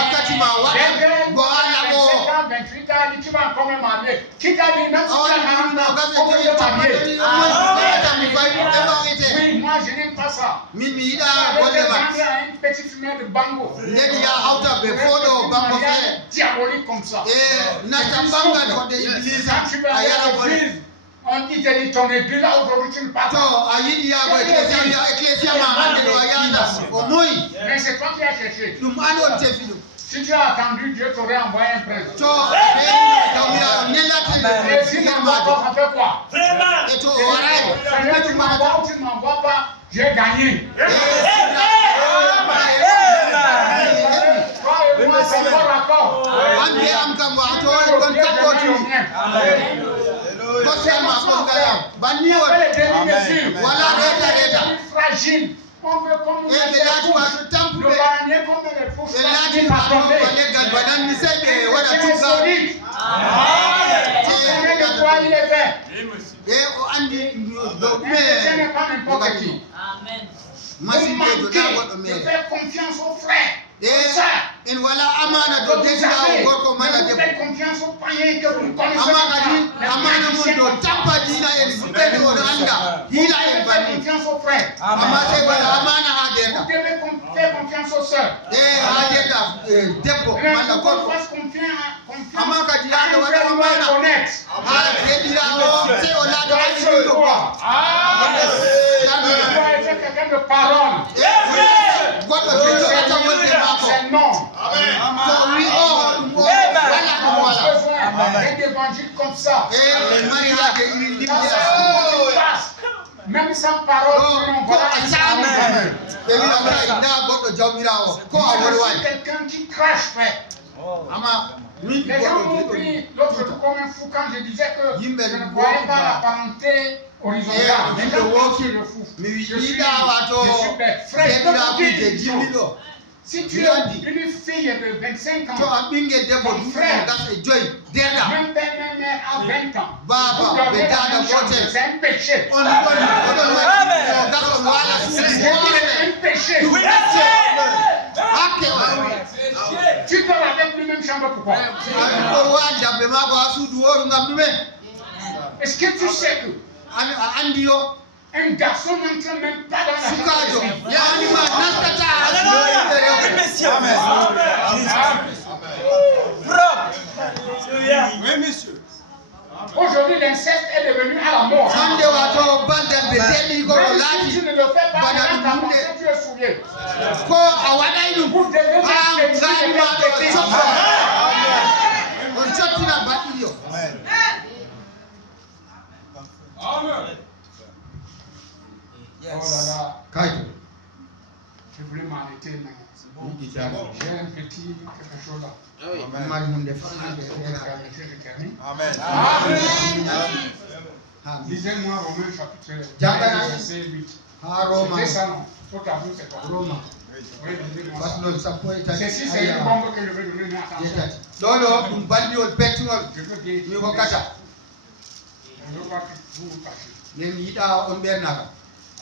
ans, 28 ans, tu vas encore me marier. Qui t'a dit, même si tu as 40 ans, comment te marier? Oui, moi je n'aime pas ça. Une petite fumée de bango. Diabolique comme ça. Quand tu vas aller à l'église, on dit ton église là aujourd'hui tu ne pars pas. Mais c'est toi qui as cherché. Si tu as attendu, Dieu t'aurait envoyé un prince. Et si tu ne m'envoies pas, ça fait quoi? Seigneur, tu m'envoies ou tu ne m'envoies pas, j'ai gagné. Moi, c'est mon raccord. Fragile. On veut comme nous Et les là, tu vas pousses. te taper. Le bananier comme les pousses. Et là, Il tu va vas tomber. aller Galbanan, mais c'est C'est voilà tout ça. solide. On connaît de quoi il est fait. Et on dit, Ce n'est pas n'importe qui. Amen. Vous manquez de faire confiance aux frères. Et voilà, Amana Vous de déjà au corps comme elle a dit. faites confiance aux païens que vous connaissez Amana pas. Mundo, Tapa Dina et Bubé Oranda, il a Faites évalué. confiance aux frères. Amana Vous Hadena. devez faire confiance aux sœurs. Hadena, Depo, Mais Mana qu'on Corpo. fasse confiance Amaka à Dina, un frère humain honnête. Hadena, c'est au lado Dans de ce roi. Vous devez être quelqu'un de parole. C'est non. Un évangile comme ça. Même sans parole, on va quelqu'un qui crache, frère. Les gens m'ont pris l'autre jour comme un fou quand je disais que je ne croyais pas la parenté horizontale. Les gens qui le fou. Je suis bête. Frère, si tu as une fille de 25 ans, ton frère, même mère à 20 ans, vous dormez dans la même chambre, c'est un péché. C'est un péché. Tu dors avec lui même chambre, pourquoi? Est-ce que tu sais que un garçon n'entre même pas dans la chambre? Aujourd'hui, l'inceste est devenu à la mort. Même si tu ne le fais pas, tu es souillé. Vous devez Oh là là. Je voulais m'arrêter, mais j'ai un petit quelque chose là. Amen. Lisez-moi Romains chapitre verset 8. C'était ça, non? Faut t'avouer, c'est quoi? Oui, lisez-moi. Ceci, c'est une bombe que je vais donner, mais attention. Je veux bien. Je ne veux pas que vous vous fâchez.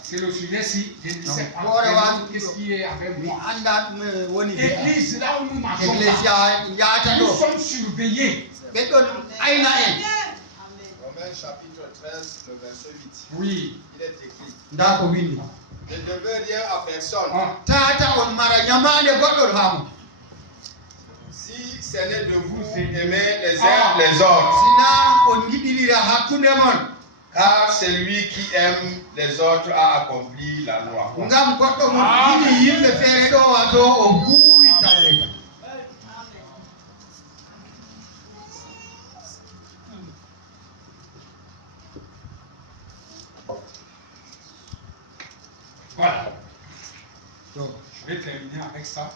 C'est le sujet-ci, je ne sais pas qu'est-ce qui est avec moi. L'église, là où nous marchons, nous sommes surveillés. Amen. Romains chapitre 13, le verset 8. Oui. Il est écrit. Ne devez rien à personne. Si ce n'est de vous aimer les uns les autres. Car celui qui aime les autres a accompli la loi. Voilà. Donc, je vais terminer avec ça.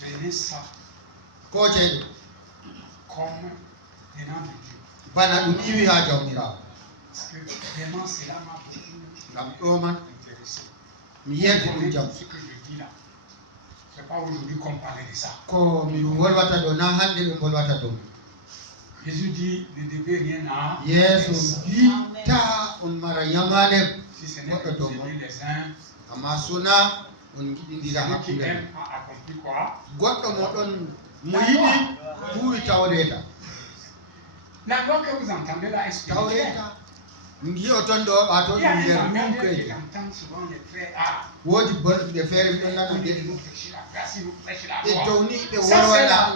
Prenez ça comme venant de Dieu. Parce que vraiment, cela m'a beaucoup intéressé. Ce que je dis là, ce n'est pas aujourd'hui qu'on parlait de ça. Jésus dit, ne devez rien à personne. Si ce n'est que vous aimez les uns, celui qui aime a accompli quoi? La loi que vous entendez là est spirituelle. Il y a des Américains qui entendent souvent les frères. Ah, vous prêchez la grâce, vous prêchez la loi. Ça, c'est la.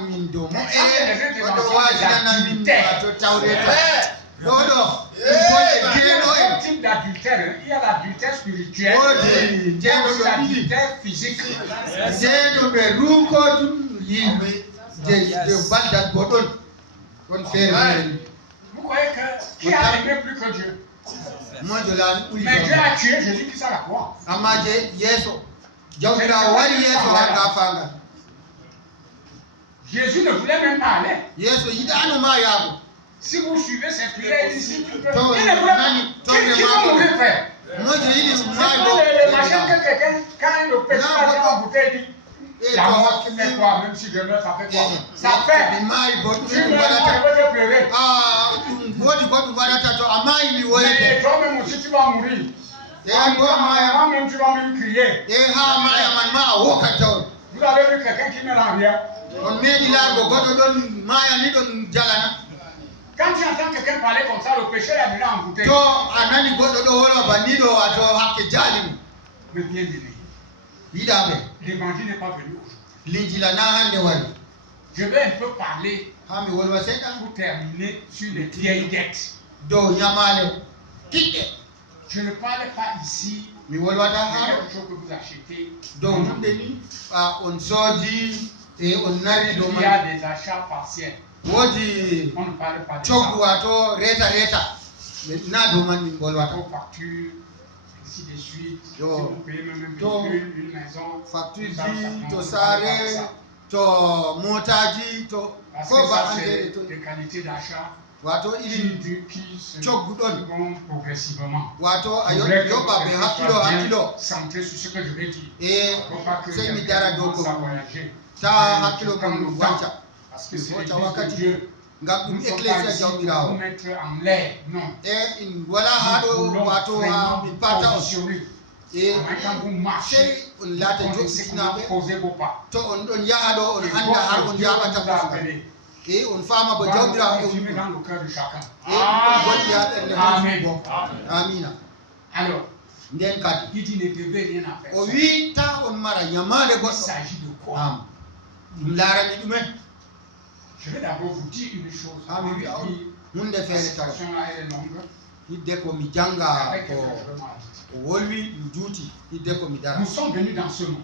Il y a deux types d'adultère. Il y a l'adultère spirituel et l'adultère physique. Vous croyez que qui a aimé plus que Dieu? Mais Dieu a tué Jésus-Christ à la croix. Jésus ne voulait même pas aller. Si vous suivez cette prière ici, il ne voulait pas. Qui va mourir, frère? C'est pas quelqu'un, quand le péché vient en bouteille, dit la mort fait quoi? Même si je meurs, ça fait quoi? Ça fait. Tu meurs, je vais te pleurer. Mais toi-même aussi, tu vas mourir. Toi-même, tu vas même crier. Vous avez vu quelqu'un qui meurt en rien? Quand tu entends quelqu'un parler comme ça, le péché est déjà en bouteille. Mais bien aimé, l'évangile n'est pas venu aujourd'hui. Je vais un peu parler pour terminer sur les vieilles dettes. Je ne parle pas ici de quelque chose que vous achetez. Il y a des achats partiels. On ne parle pas de ça. Vos factures, ainsi de suite. Si vous payez même un véhicule, une maison, parce que ça c'est des qualités d'achat qui se vont progressivement. Centré sur ce que je vais dire. Il ne faut pas que quelqu'un commence à voyager. Parce que c'est l'église de Dieu. Nous ne sommes pas ici pour vous mettre en l'air, non. Nous voulons vraiment positionner. Quand vous marchez, vous connaissez comment poser vos pas. Et votre Dieu vous a appelé. Voilà, continuer dans le cœur de chacun. Amen. Alors, il dit ne devez rien à personne. Il s'agit de quoi? Je vais d'abord vous dire une chose. La situation-là elle est longue. Avec nous sommes venus dans ce monde.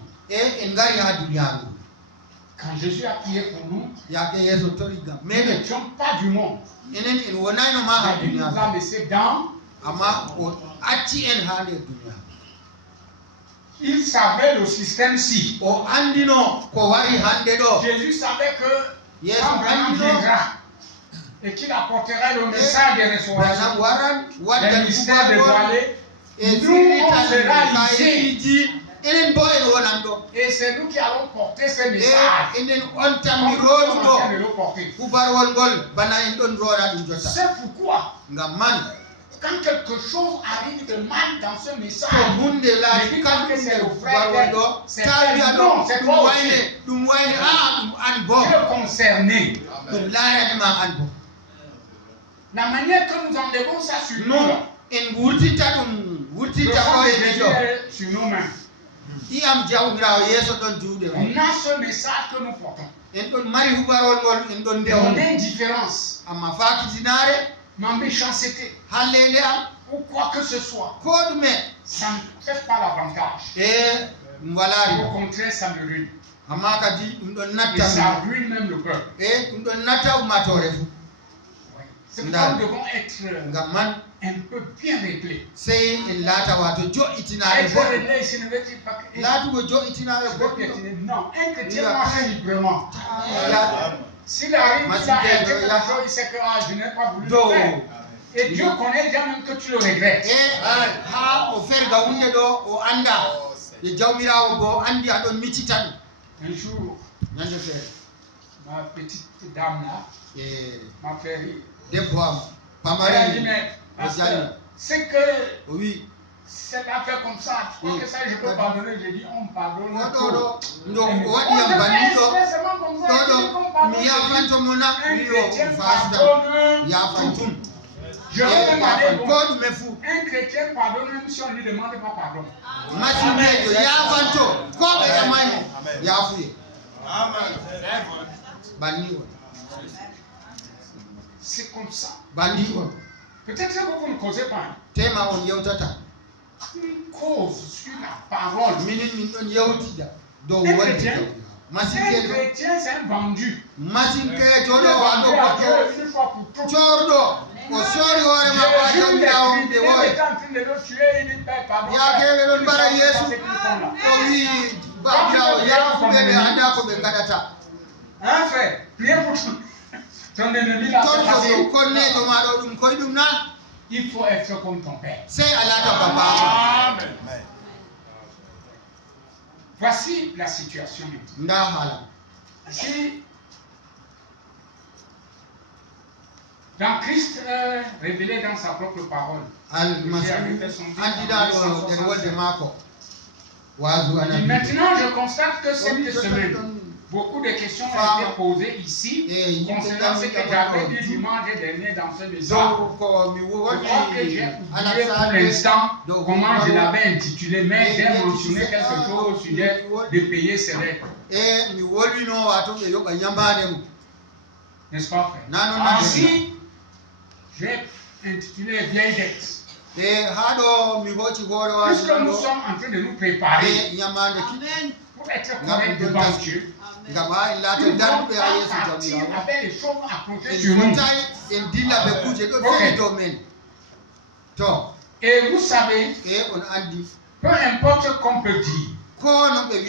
Quand Jésus a prié pour nous, nous n'étions pas du monde. Mais il nous a laissé dans. Il savait le système-ci. Jésus savait que quand vraiment viendra et qu'il apportera le message de restauration, le mystère dévoilé, nous on sera ici. Et c'est nous qui allons porter ce message. C'est pourquoi, quand quelque chose arrive de mal dans ce message, ne dis pas que c'est le frère, c'est non, c'est toi aussi. Tu es concerné. La manière que nous enlevons ça sur nous, sur nous-mêmes. On a ce message que nous portons. Mon indifférence, ma méchanceté, ou quoi que ce soit, ça ne fait pas l'avantage. Au contraire, ça me ruine. Et ça ruine même le peuple. C'est pourquoi nous devons être un peu bien réglés. Être réglé ici ne veut dire pas que. Non, un chrétien marche librement. S'il arrive, il a été quelque chose, il sait que je n'ai pas voulu le faire. Et Dieu connaît déjà même que tu le regrettes. Un jour, ma petite dame là m'a fait rire. Elle a dit, mais c'est que cette affaire comme ça, tu crois que ça je peux pardonner? J'ai dit, on pardonne tout. Je vais même aller bon. Un chrétien pardonne même si on ne lui demande pas pardon. C'est comme ça. Peut-être que vous ne causez pas. Une cause sur la parole. Un chrétien, c'est un vendu. Il est vendu à Dieu une fois pour toutes. Jésus est en train de le tuer, il dit pardon. Hein, frère, priez pour ton ennemi là. Il faut être comme ton père. Voici la situation. Ici, dans Christ révélé dans sa propre parole. Maintenant, je constate que cette semaine, beaucoup de questions ont été posées ici concernant ce que j'avais dit dimanche dernier dans ce message. Je crois que j'ai oublié pour l'instant comment je l'avais intitulé, mais j'ai mentionné quelque chose au sujet de payer ses dettes. N'est-ce pas, frère? Ainsi, j'ai intitulé Vieille dette. Puisque nous sommes en train de nous préparer pour être corrects devant Dieu, nous devons partir avec les choses approchées sur nous. Okay. Et vous savez, peu importe qu'on peut dire,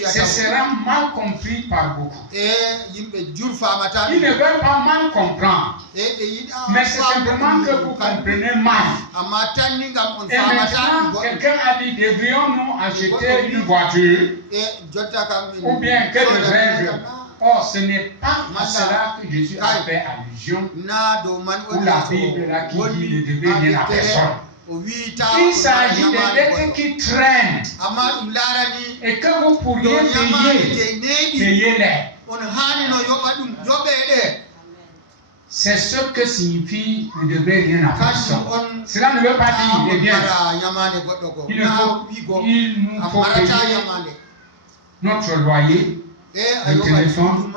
ce sera mal compris par beaucoup. Ils ne veulent pas mal comprendre, mais c'est simplement que vous comprenez mal. Et maintenant, quelqu'un a dit, devrions-nous acheter une voiture ou bien que devrais-je? Or, ce n'est pas à cela que Jésus a fait allusion, ou la Bible là qui dit ne devez rien à personne. Il s'agit de dettes qui traînent et que vous pourriez payer, payez-les. C'est ce que signifie ne devez rien à personne. Cela ne veut pas dire, eh bien, il nous faut payer notre loyer, le téléphone,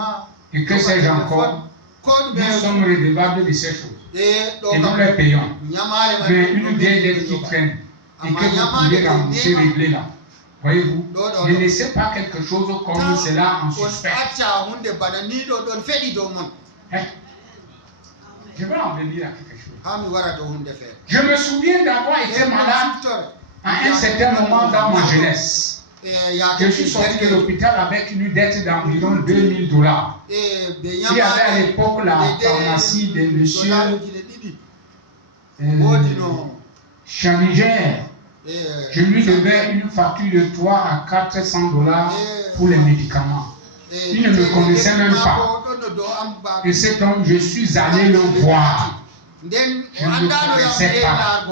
et que sais-je encore, nous sommes redevables de ces choses. Et nous les payons. Mais une vieille dette qui traîne et que vous pouvez rembourser, régler là. Voyez-vous, ne laissez pas quelque chose comme cela en suspens. Je vais en venir à quelque chose. Je me souviens d'avoir été malade à un certain moment dans ma jeunesse. Je suis sorti de l'hôpital avec une dette d'environ $2000. Il y avait à l'époque la pharmacie de monsieur Chaniger. Je lui devais une facture de $300 à $400 pour les médicaments. Il ne me connaissait même pas. Et c'est donc je suis allé le voir. Je ne le connaissais pas.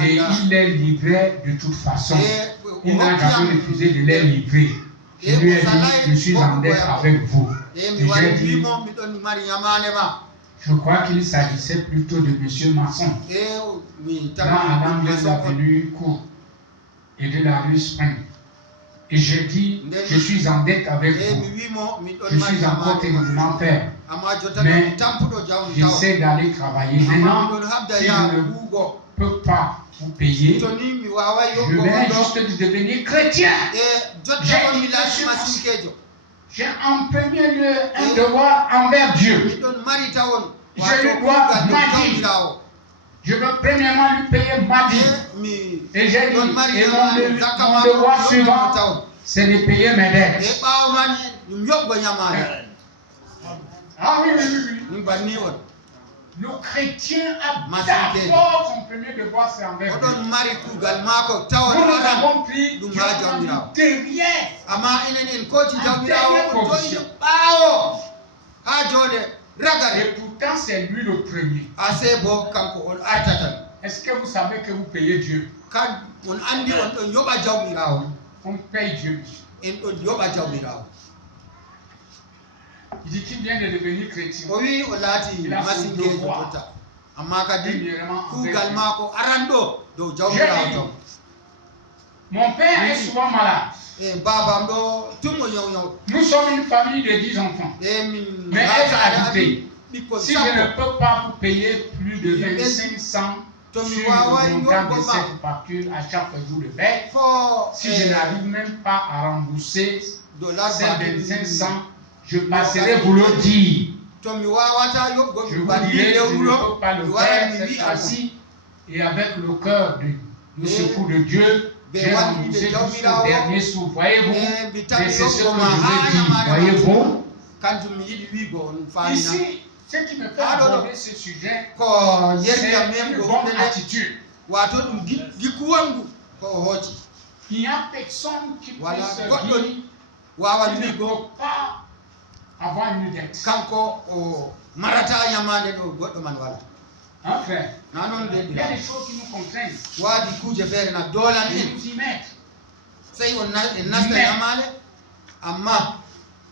Et il les livrait de toute façon. Il n'a jamais refusé de les livrer. Je lui ai dit, je suis en dette avec vous. Et j'ai dit, je crois qu'il s'agissait plutôt de M. Masson. Là, à l'angle de l'avenue Cour et de la rue Spring. Et j'ai dit, je suis en dette avec vous. Je suis encore terriblement faible. Mais j'essaie d'aller travailler. Maintenant, si je ne peux pas vous payer, je vais juste devenir chrétien. J'ai en premier lieu un devoir envers Dieu. Je lui dois ma dîme. Je veux premièrement lui payer ma dîme. Et j'ai dit, et mon devoir suivant, c'est de payer mes dettes. Ah oui. Le chrétien a d'abord son premier devoir, c'est envers Dieu. Nous avons pris derrière. En dernière position. Et pourtant, c'est lui le premier. Est-ce que vous savez que vous payez Dieu? On paye Dieu. Il dit qu'il vient de devenir chrétien. Il a son devoir. Mon père est souvent malade. Nous sommes une famille de 10 enfants. Mais est-ce ajouté, si je ne peux pas vous payer plus de 2500 sur le montant de cette facture à chaque jour de paie, si je n'arrive même pas à rembourser ces 2500, je passerai vous le dire. Je vous dirai, je ne peux pas le faire cette fois-ci. Et avec le cœur du secours de Dieu, j'ai remboursé jusqu'au dernier sou. Voyez-vous? Et c'est ce que je veux dire. Voyez-vous? Ici, ce qui me fait aborder ce sujet, c'est une bonne attitude. Il n'y a personne qui Voilà, puisse goɗɗo dire ni wawan qu'il ne wigo peut pas avoir une dette. kanko o marata yamande ɗo goɗɗo man wala. Hein, frère? Na noon Il y a dedira des choses qui nous contraignent. waadi kuuje feere na doolan Et en nous y mettre. sey en nasta yamale amma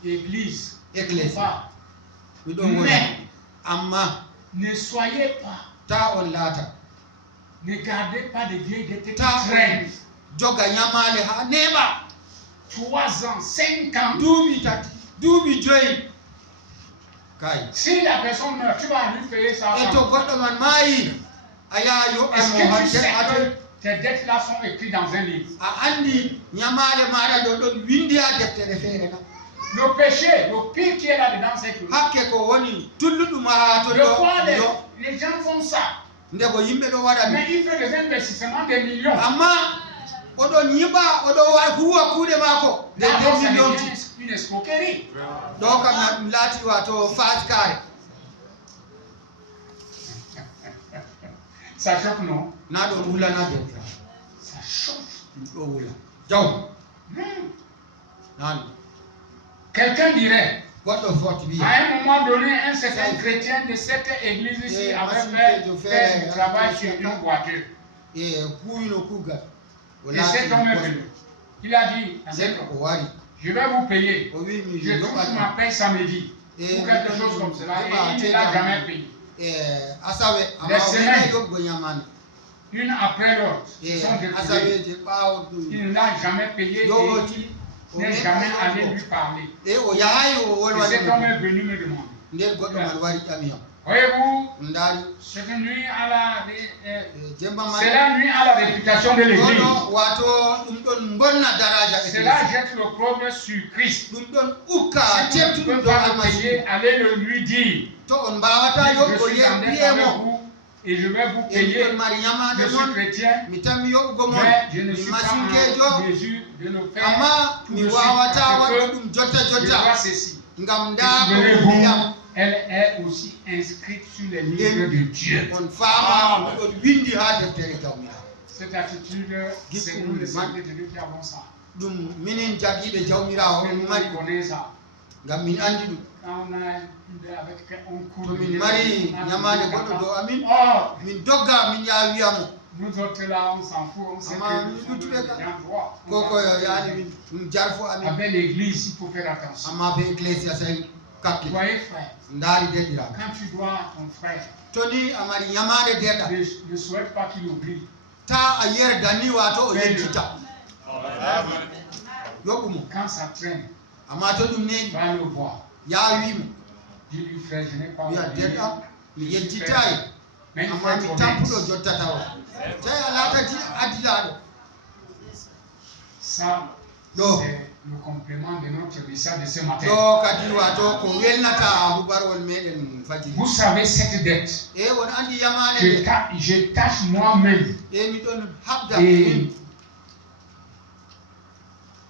Église, église pas. mi ɗon woni Mais amma ne soyez pas, ta on laata ne gardez pas de vieilles dettes qui ta traînent. joga yamale ha neɓa 3 ans, 5 ans. duuɓi tati duuɓi joyi kay Si la personne meurt, tu vas lui payer ça. e to goɗɗo man maayi a yaha Est-ce yoɓanmo que tu ha sais ate que tes dettes-là sont écrites dans un livre? a andi ñamale maɗa ɗo ɗon windi ha deftere feere na Le péché, le pire qui est là-dedans, c'est que hakke ko woni tulluɗum ha to des fois, ɗo les gens font ça. ndego yimɓe ɗo waɗa ɗum Mais il fait des investissements de millions. amma oɗon yiɓa oɗo huwa kuuɗe maako de D'abord, ça 2 millions devient une escroquerie. ɗo kam na ɗum laati wato faskare Ça choque, non? na ɗo wulana dedira Ça choque. ɗum ɗo wula jaw Hmm. nan Quelqu'un dirait, goɗɗo foti à wiya un moment donné, un certain chrétien de cette église ici avait fait du travail sur une voiture. e kuwino kuugal o Et cet homme est laati venu. Il a dit à cet nden homme, o wari je vais vous payer. o wi mi Je touche ma yoɓat paie samedi. Et Ou quelque chose comme cela. Et il ne l'a jamais payé. e asawe amma Des o semaines. meeɗa yoɓgo ñamande Une après l'autre. e Ils sont découvert. asaweje ɓaawo Il ne l'a jamais payé et yoɓoti o n'est jamais allé lui parler. e o yahayi o Et wolwani cet homme est venu me demander. nden goɗɗo man wari ƴamiyam Voyez-vous, ndaari c'est nuit à la, jemba man cela nuit à la réputation de l'église. ɗoɗo wato ɗum ɗon bonna daraja Cela église jette l'opprobre sur Christ. ɗum ɗon ukka Si vous ne teftuɗum pouvez ɗo pas le almasihu payer, allez le lui dire. to on mbawata Je yoɓgo suis en dette avec wiyemo vous et je vais vous e payer. miɗon mari Je ñamade suis mon chrétien, mi tammi yoɓugo mon mais je ne mi suis pas masinkejo en mesure de le faire. amma tout mi de suite wawata parce waɗgo que ɗum jotta je vois jotta ceci. ngam Et nda ko souvenez-vous, wiyam elle est aussi inscrite sur les livres de Dieu. on faama ɗon windi ha deftere jawmirawo Cette attitude, c'est nous les saints de Dieu qui avons ça. ɗum minin jagiɓe jawmirawo Nous on mari ɗum connaissons ça. ngam min andi ɗum Quand on a avec un coup to de min mari ñamade goɗɗo dow amin Or, min dogga min yaha wiyamo nous autres là, on s'en fout, on sait Ama que nous sommes nous, des gens droits. On koko va- yaani min jarfo amin Avec l'église, il faut faire attention. amma be ecclesia say Vous kakke voyez, frère, ndaari deɗira quand tu dois à ton frère, toni amari ñamade deɗa ne souhaite pas qu'il oublie. ta a yerda ni wato o yejjita yoɓumo Quand ça traîne, amma to ɗum neɗi va le voir. ya wimo Dis-lui, frère, je n'ai pas wiya oublié. deɗa mi Je suis yejjitayi frère. Mais il faut amma mi être tampuɗo honnête. jotta tawa tawi a laatati addilaɗo Ça, Non. c'est le complément de notre message de ce matin. ɗo kadi wato ko welnata hubarwol meɗen fajiri Vous savez, cette dette, e won andi yamane nde je tâche moi-même e miɗon habda et min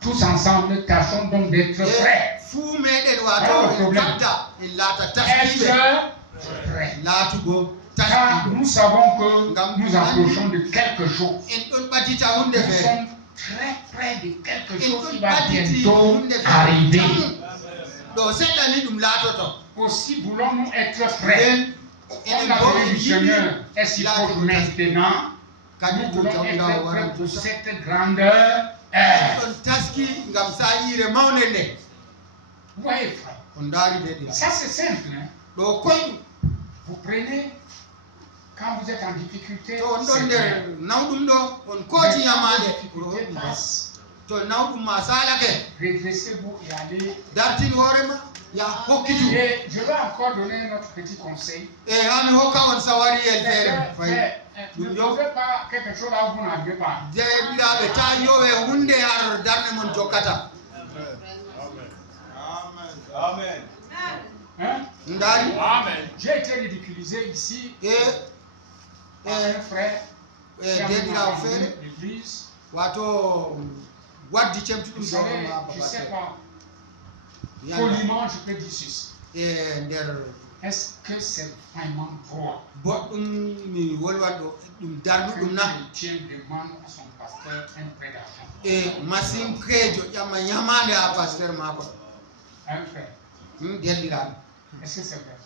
tous ensemble, tâchons donc d'être e prêts. fuu meɗen Ah, wato en problème. fadda en laata taskiɓe Être prêts. laatugo Car taskiɓe nous savons que nous approchons de quelque chose. en ɗon ɓaddita hunde Nous feere sommes très près de quelque en chose ɗon qui va ɓadditi bientôt hunde feere arriver. ɗo seɗɗa ni ɗum laatoto Aussi voulons-nous être prêts. nden Comme enen la bo venue en du Seigneur est si laati proche maintenant, kadi nous to voulons jawmirawo être waran prêts pour tuta cette grandeur. heure. ɗon taski ngam sayire mawne nde Vous voyez, frère, on ndaari deɗira ça c'est simple. Hein? ɗo koyɗum Vous prenez, quand vous êtes en difficulté, to on ɗon c'est nder bien. nawɗum ɗo on Mais kooti quand yamade la difficulté passe, to nawɗum ma salake redressez-vous et allez. dartin hoorema ya hokkitu Et je vais encore donner notre petit conseil. e hami hokka on sawariyel feere Ne fayi faites pas quelque chose là où vous n'arrivez pas. jeeɗiraɓe ta yowe hunde har darde mon jokkata Amen. Hein? ndaari J'ai été ridiculisé ici e par un frère e qui a deɗirawo abandonné feere l'église. wato waddi Vous cemtuɗum savez, ɗoma je ne sais babate pas, poliment je peux dire ceci. e nder est-ce que c'est vraiment droit? Mi wolwado dum dardu dum na. Chrétien demande à son pasteur un prêt d'argent. E masim krejo yama yamande a pasteur mako. Un frère. Derdiraɓe. Est-ce que c'est vrai?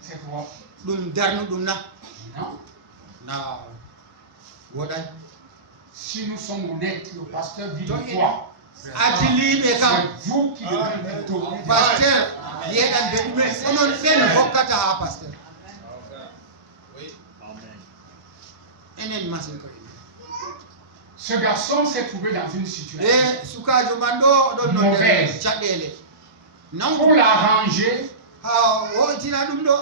C'est droit? Dum darnu dum na. Non. Na woɗay. Si nous sommes honnêtes, le pasteur dit de quoi? Adiliɓe kam. C'est vous qui devez plutôt. Pasteur yeɗan ɓe ɗume onon ɓen hokkata ha pasteur. Enen masin ko Ce garçon s'est trouvé dans une situation e sukajo man ɗo ɗon non mauvaise. caɗele Pour l'arranger, ha wo'itina ɗum ɗo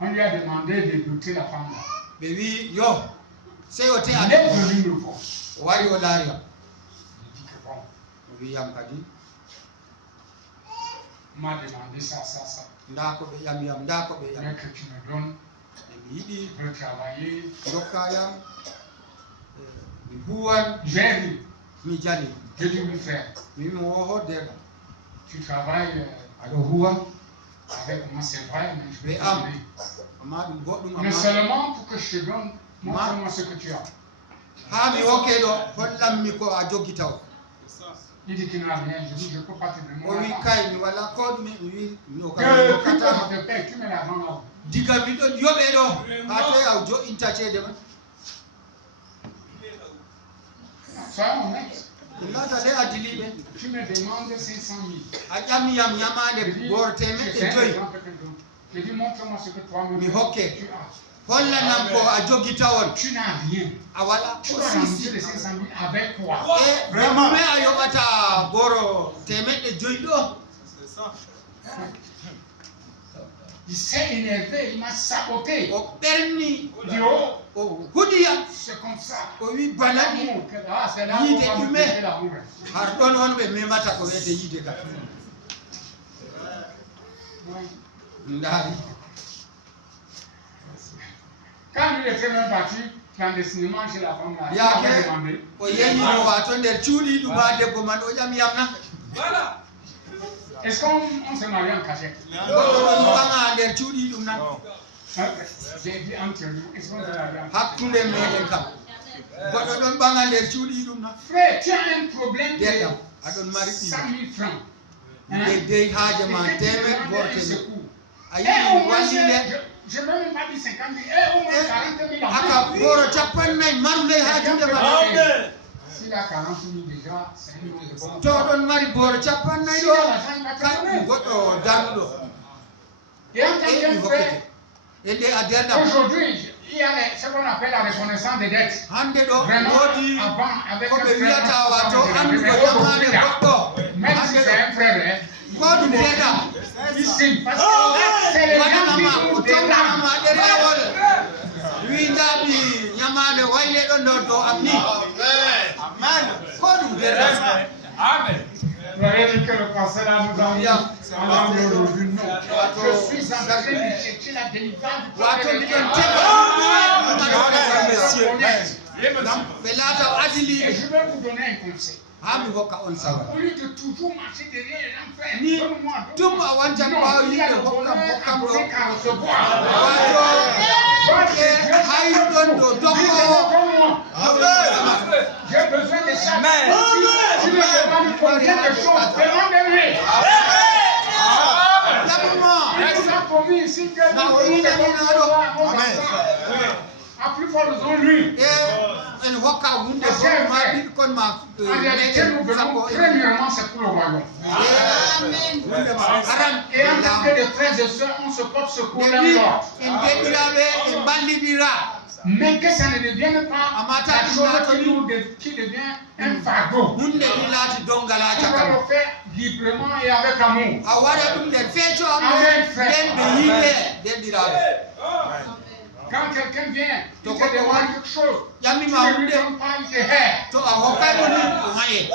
on lui a demandé de buter la femme là. ɓe wi yo sey o Il te'a est venu me voir. o wari o laari yam Il dit que bon, o wi yam kadi on m'a demandé ça. nda ko ɓe yam nda ko ɓe yam Mais que tu me donnes, e mi yiɗi je veux travailler. dokka yam mi huwan J'ai dit, mi jali je dis oui frère, mimi o hoddeɗo tu travailles aɗa huwa avec moi, c'est vrai, mais je vais Mais te am. donner. amma ɗum goɗɗum Mais amma seulement pour que je te donne, montre-moi ce que tu as. ha mi hokke ɗo hollanmi ko a joggi taw Il dit qu'il n'a rien. Je dis, je ne peux pas te donner o wi l'argent. kay mi wala ko ɗume mi wi no kam Que hokkatama tu te payes, tu mets l'argent là. diga miɗon yoɓe ɗo ha toy a jo'inta ceede man Sois honnête. ɗum laata nde adiliɓe Tu me demandes 500 000. a ƴammi yam Je yamande dis, goto c'est temeɗɗe un joyi exemple que je donne. Je dis, montre-moi ce que toi-même Mi hokke. tu as. hollanam ko a joggi tawon Tu n'as rien. a wala Tu ko vas rembourser sisi les 500 000 avec quoi? e ɗume a yoɓata goro temeɗɗe joyi ɗo Il s'est énervé, il m'a saboté. o ɓerni Il dit, oh, o huɗiyam c'est comme ça. o wi banaɗi L'amour, ah, c'est là Yide qu'on va humain. montrer l'amour. har ɗon on ɓe memata ko wiyete yiide ka Oui. ndaari Quand il était même parti clandestinement chez la femme là, il yaake m'avait demandé. o yeñino wato nder cuuɗi ɗum ha debbo man o ƴami yam na Est-ce qu'on se marie en cachette? goɗɗo ɗon ɓaŋa nder cuuɗi ɗum nan J'ai dit entre nous, est-ce qu'on se marie en cachette? hakkunde meɗen kam goɗɗo ɗon ɓaŋa nder cuuɗi ɗum nan Frère, tu as un problème de Derrière, aɗon mari 100 000 francs. ɓe dey haaje ma Et que tu temed demandes goto un temed secours. a Et au yiɗi moins, wallinde je ne vais même pas dire 50 000, et au moins 40 000 aka francs. goro capannayyi maruley ha juuɗe ma S'il a 40 000 déjà, c'est un autre bon. to ɗon mari goro capannayyi S'il ɗo a l'argent, il va te kay donner. goɗɗo darnuɗo Et en tant e qu'un mi frère, hokkete e nde a derɗam aujourd'hui, il y a ce qu'on appelle la reconnaissance des dettes. hande ɗo Vraiment, woodi avant, avec ko un ɓe frère, wiyata wato on anduɗo mais yamade aujourd'hui, là, goɗɗo même si hande c'est ɗo un frère, ko ɗum deɗa il signe parce que c'est les gens qui waɗanama o nous tonganama dérange. ɗerewol windaɓi ñamade wayle ɗo ndo dow am ni ko ɗum deɗa Vous avez dit que le pasteur là nous a mis en langue aujourd'hui. Non. Je suis en train de chercher la délivrance du wato peuple mbiɗon chrétien. teɓa ɓe laata Et adiliɓe je vais vous donner un conseil. ha mi hokka on sawa Au lieu de toujours marcher derrière les gens, frère, Ni donne-moi, tum a wancan non, ɓawo il y a yimɓe le bonheur à hokkam donner ɗo qu'à recevoir. wato e hayruɗon ɗo dokkowo J'ai besoin de ça. Si tu me demandes combien de choses, demande-lui. ɗammo Il a promis ici que nous à plus fort raison lui. e en hokka hunde fo ma ɓikkon ma En réalité, nous venons premièrement, c'est pour le royaume. hunde ma aran Et en tant que des frères et sœurs, on se porte secours l'un ɓe l'autre. en deɗiraɓe en ballidira Mais que ça ne devienne pas Amata la chose ɗum qui devient un fardeau. hunde ɗi laati dongal ha On va cakam le faire librement et avec amour. a waɗa ɗum nder feeco am Amen, frère. nden ɓe yiide deɗiraɓe Quand quelqu'un vient, il Donc, te demande quelque chose. Tu ƴammima ne lui hunde donnes pas, il te hait. to a hokkaymo ni o haye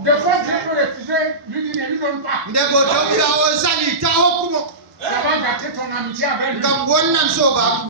Des fois, Dieu peut refuser, lui dit ne lui donne pas. ndego tawira o sali ta hokkumo Ça va gâter ton amitié avec lui. ngam wonnan sobaɓe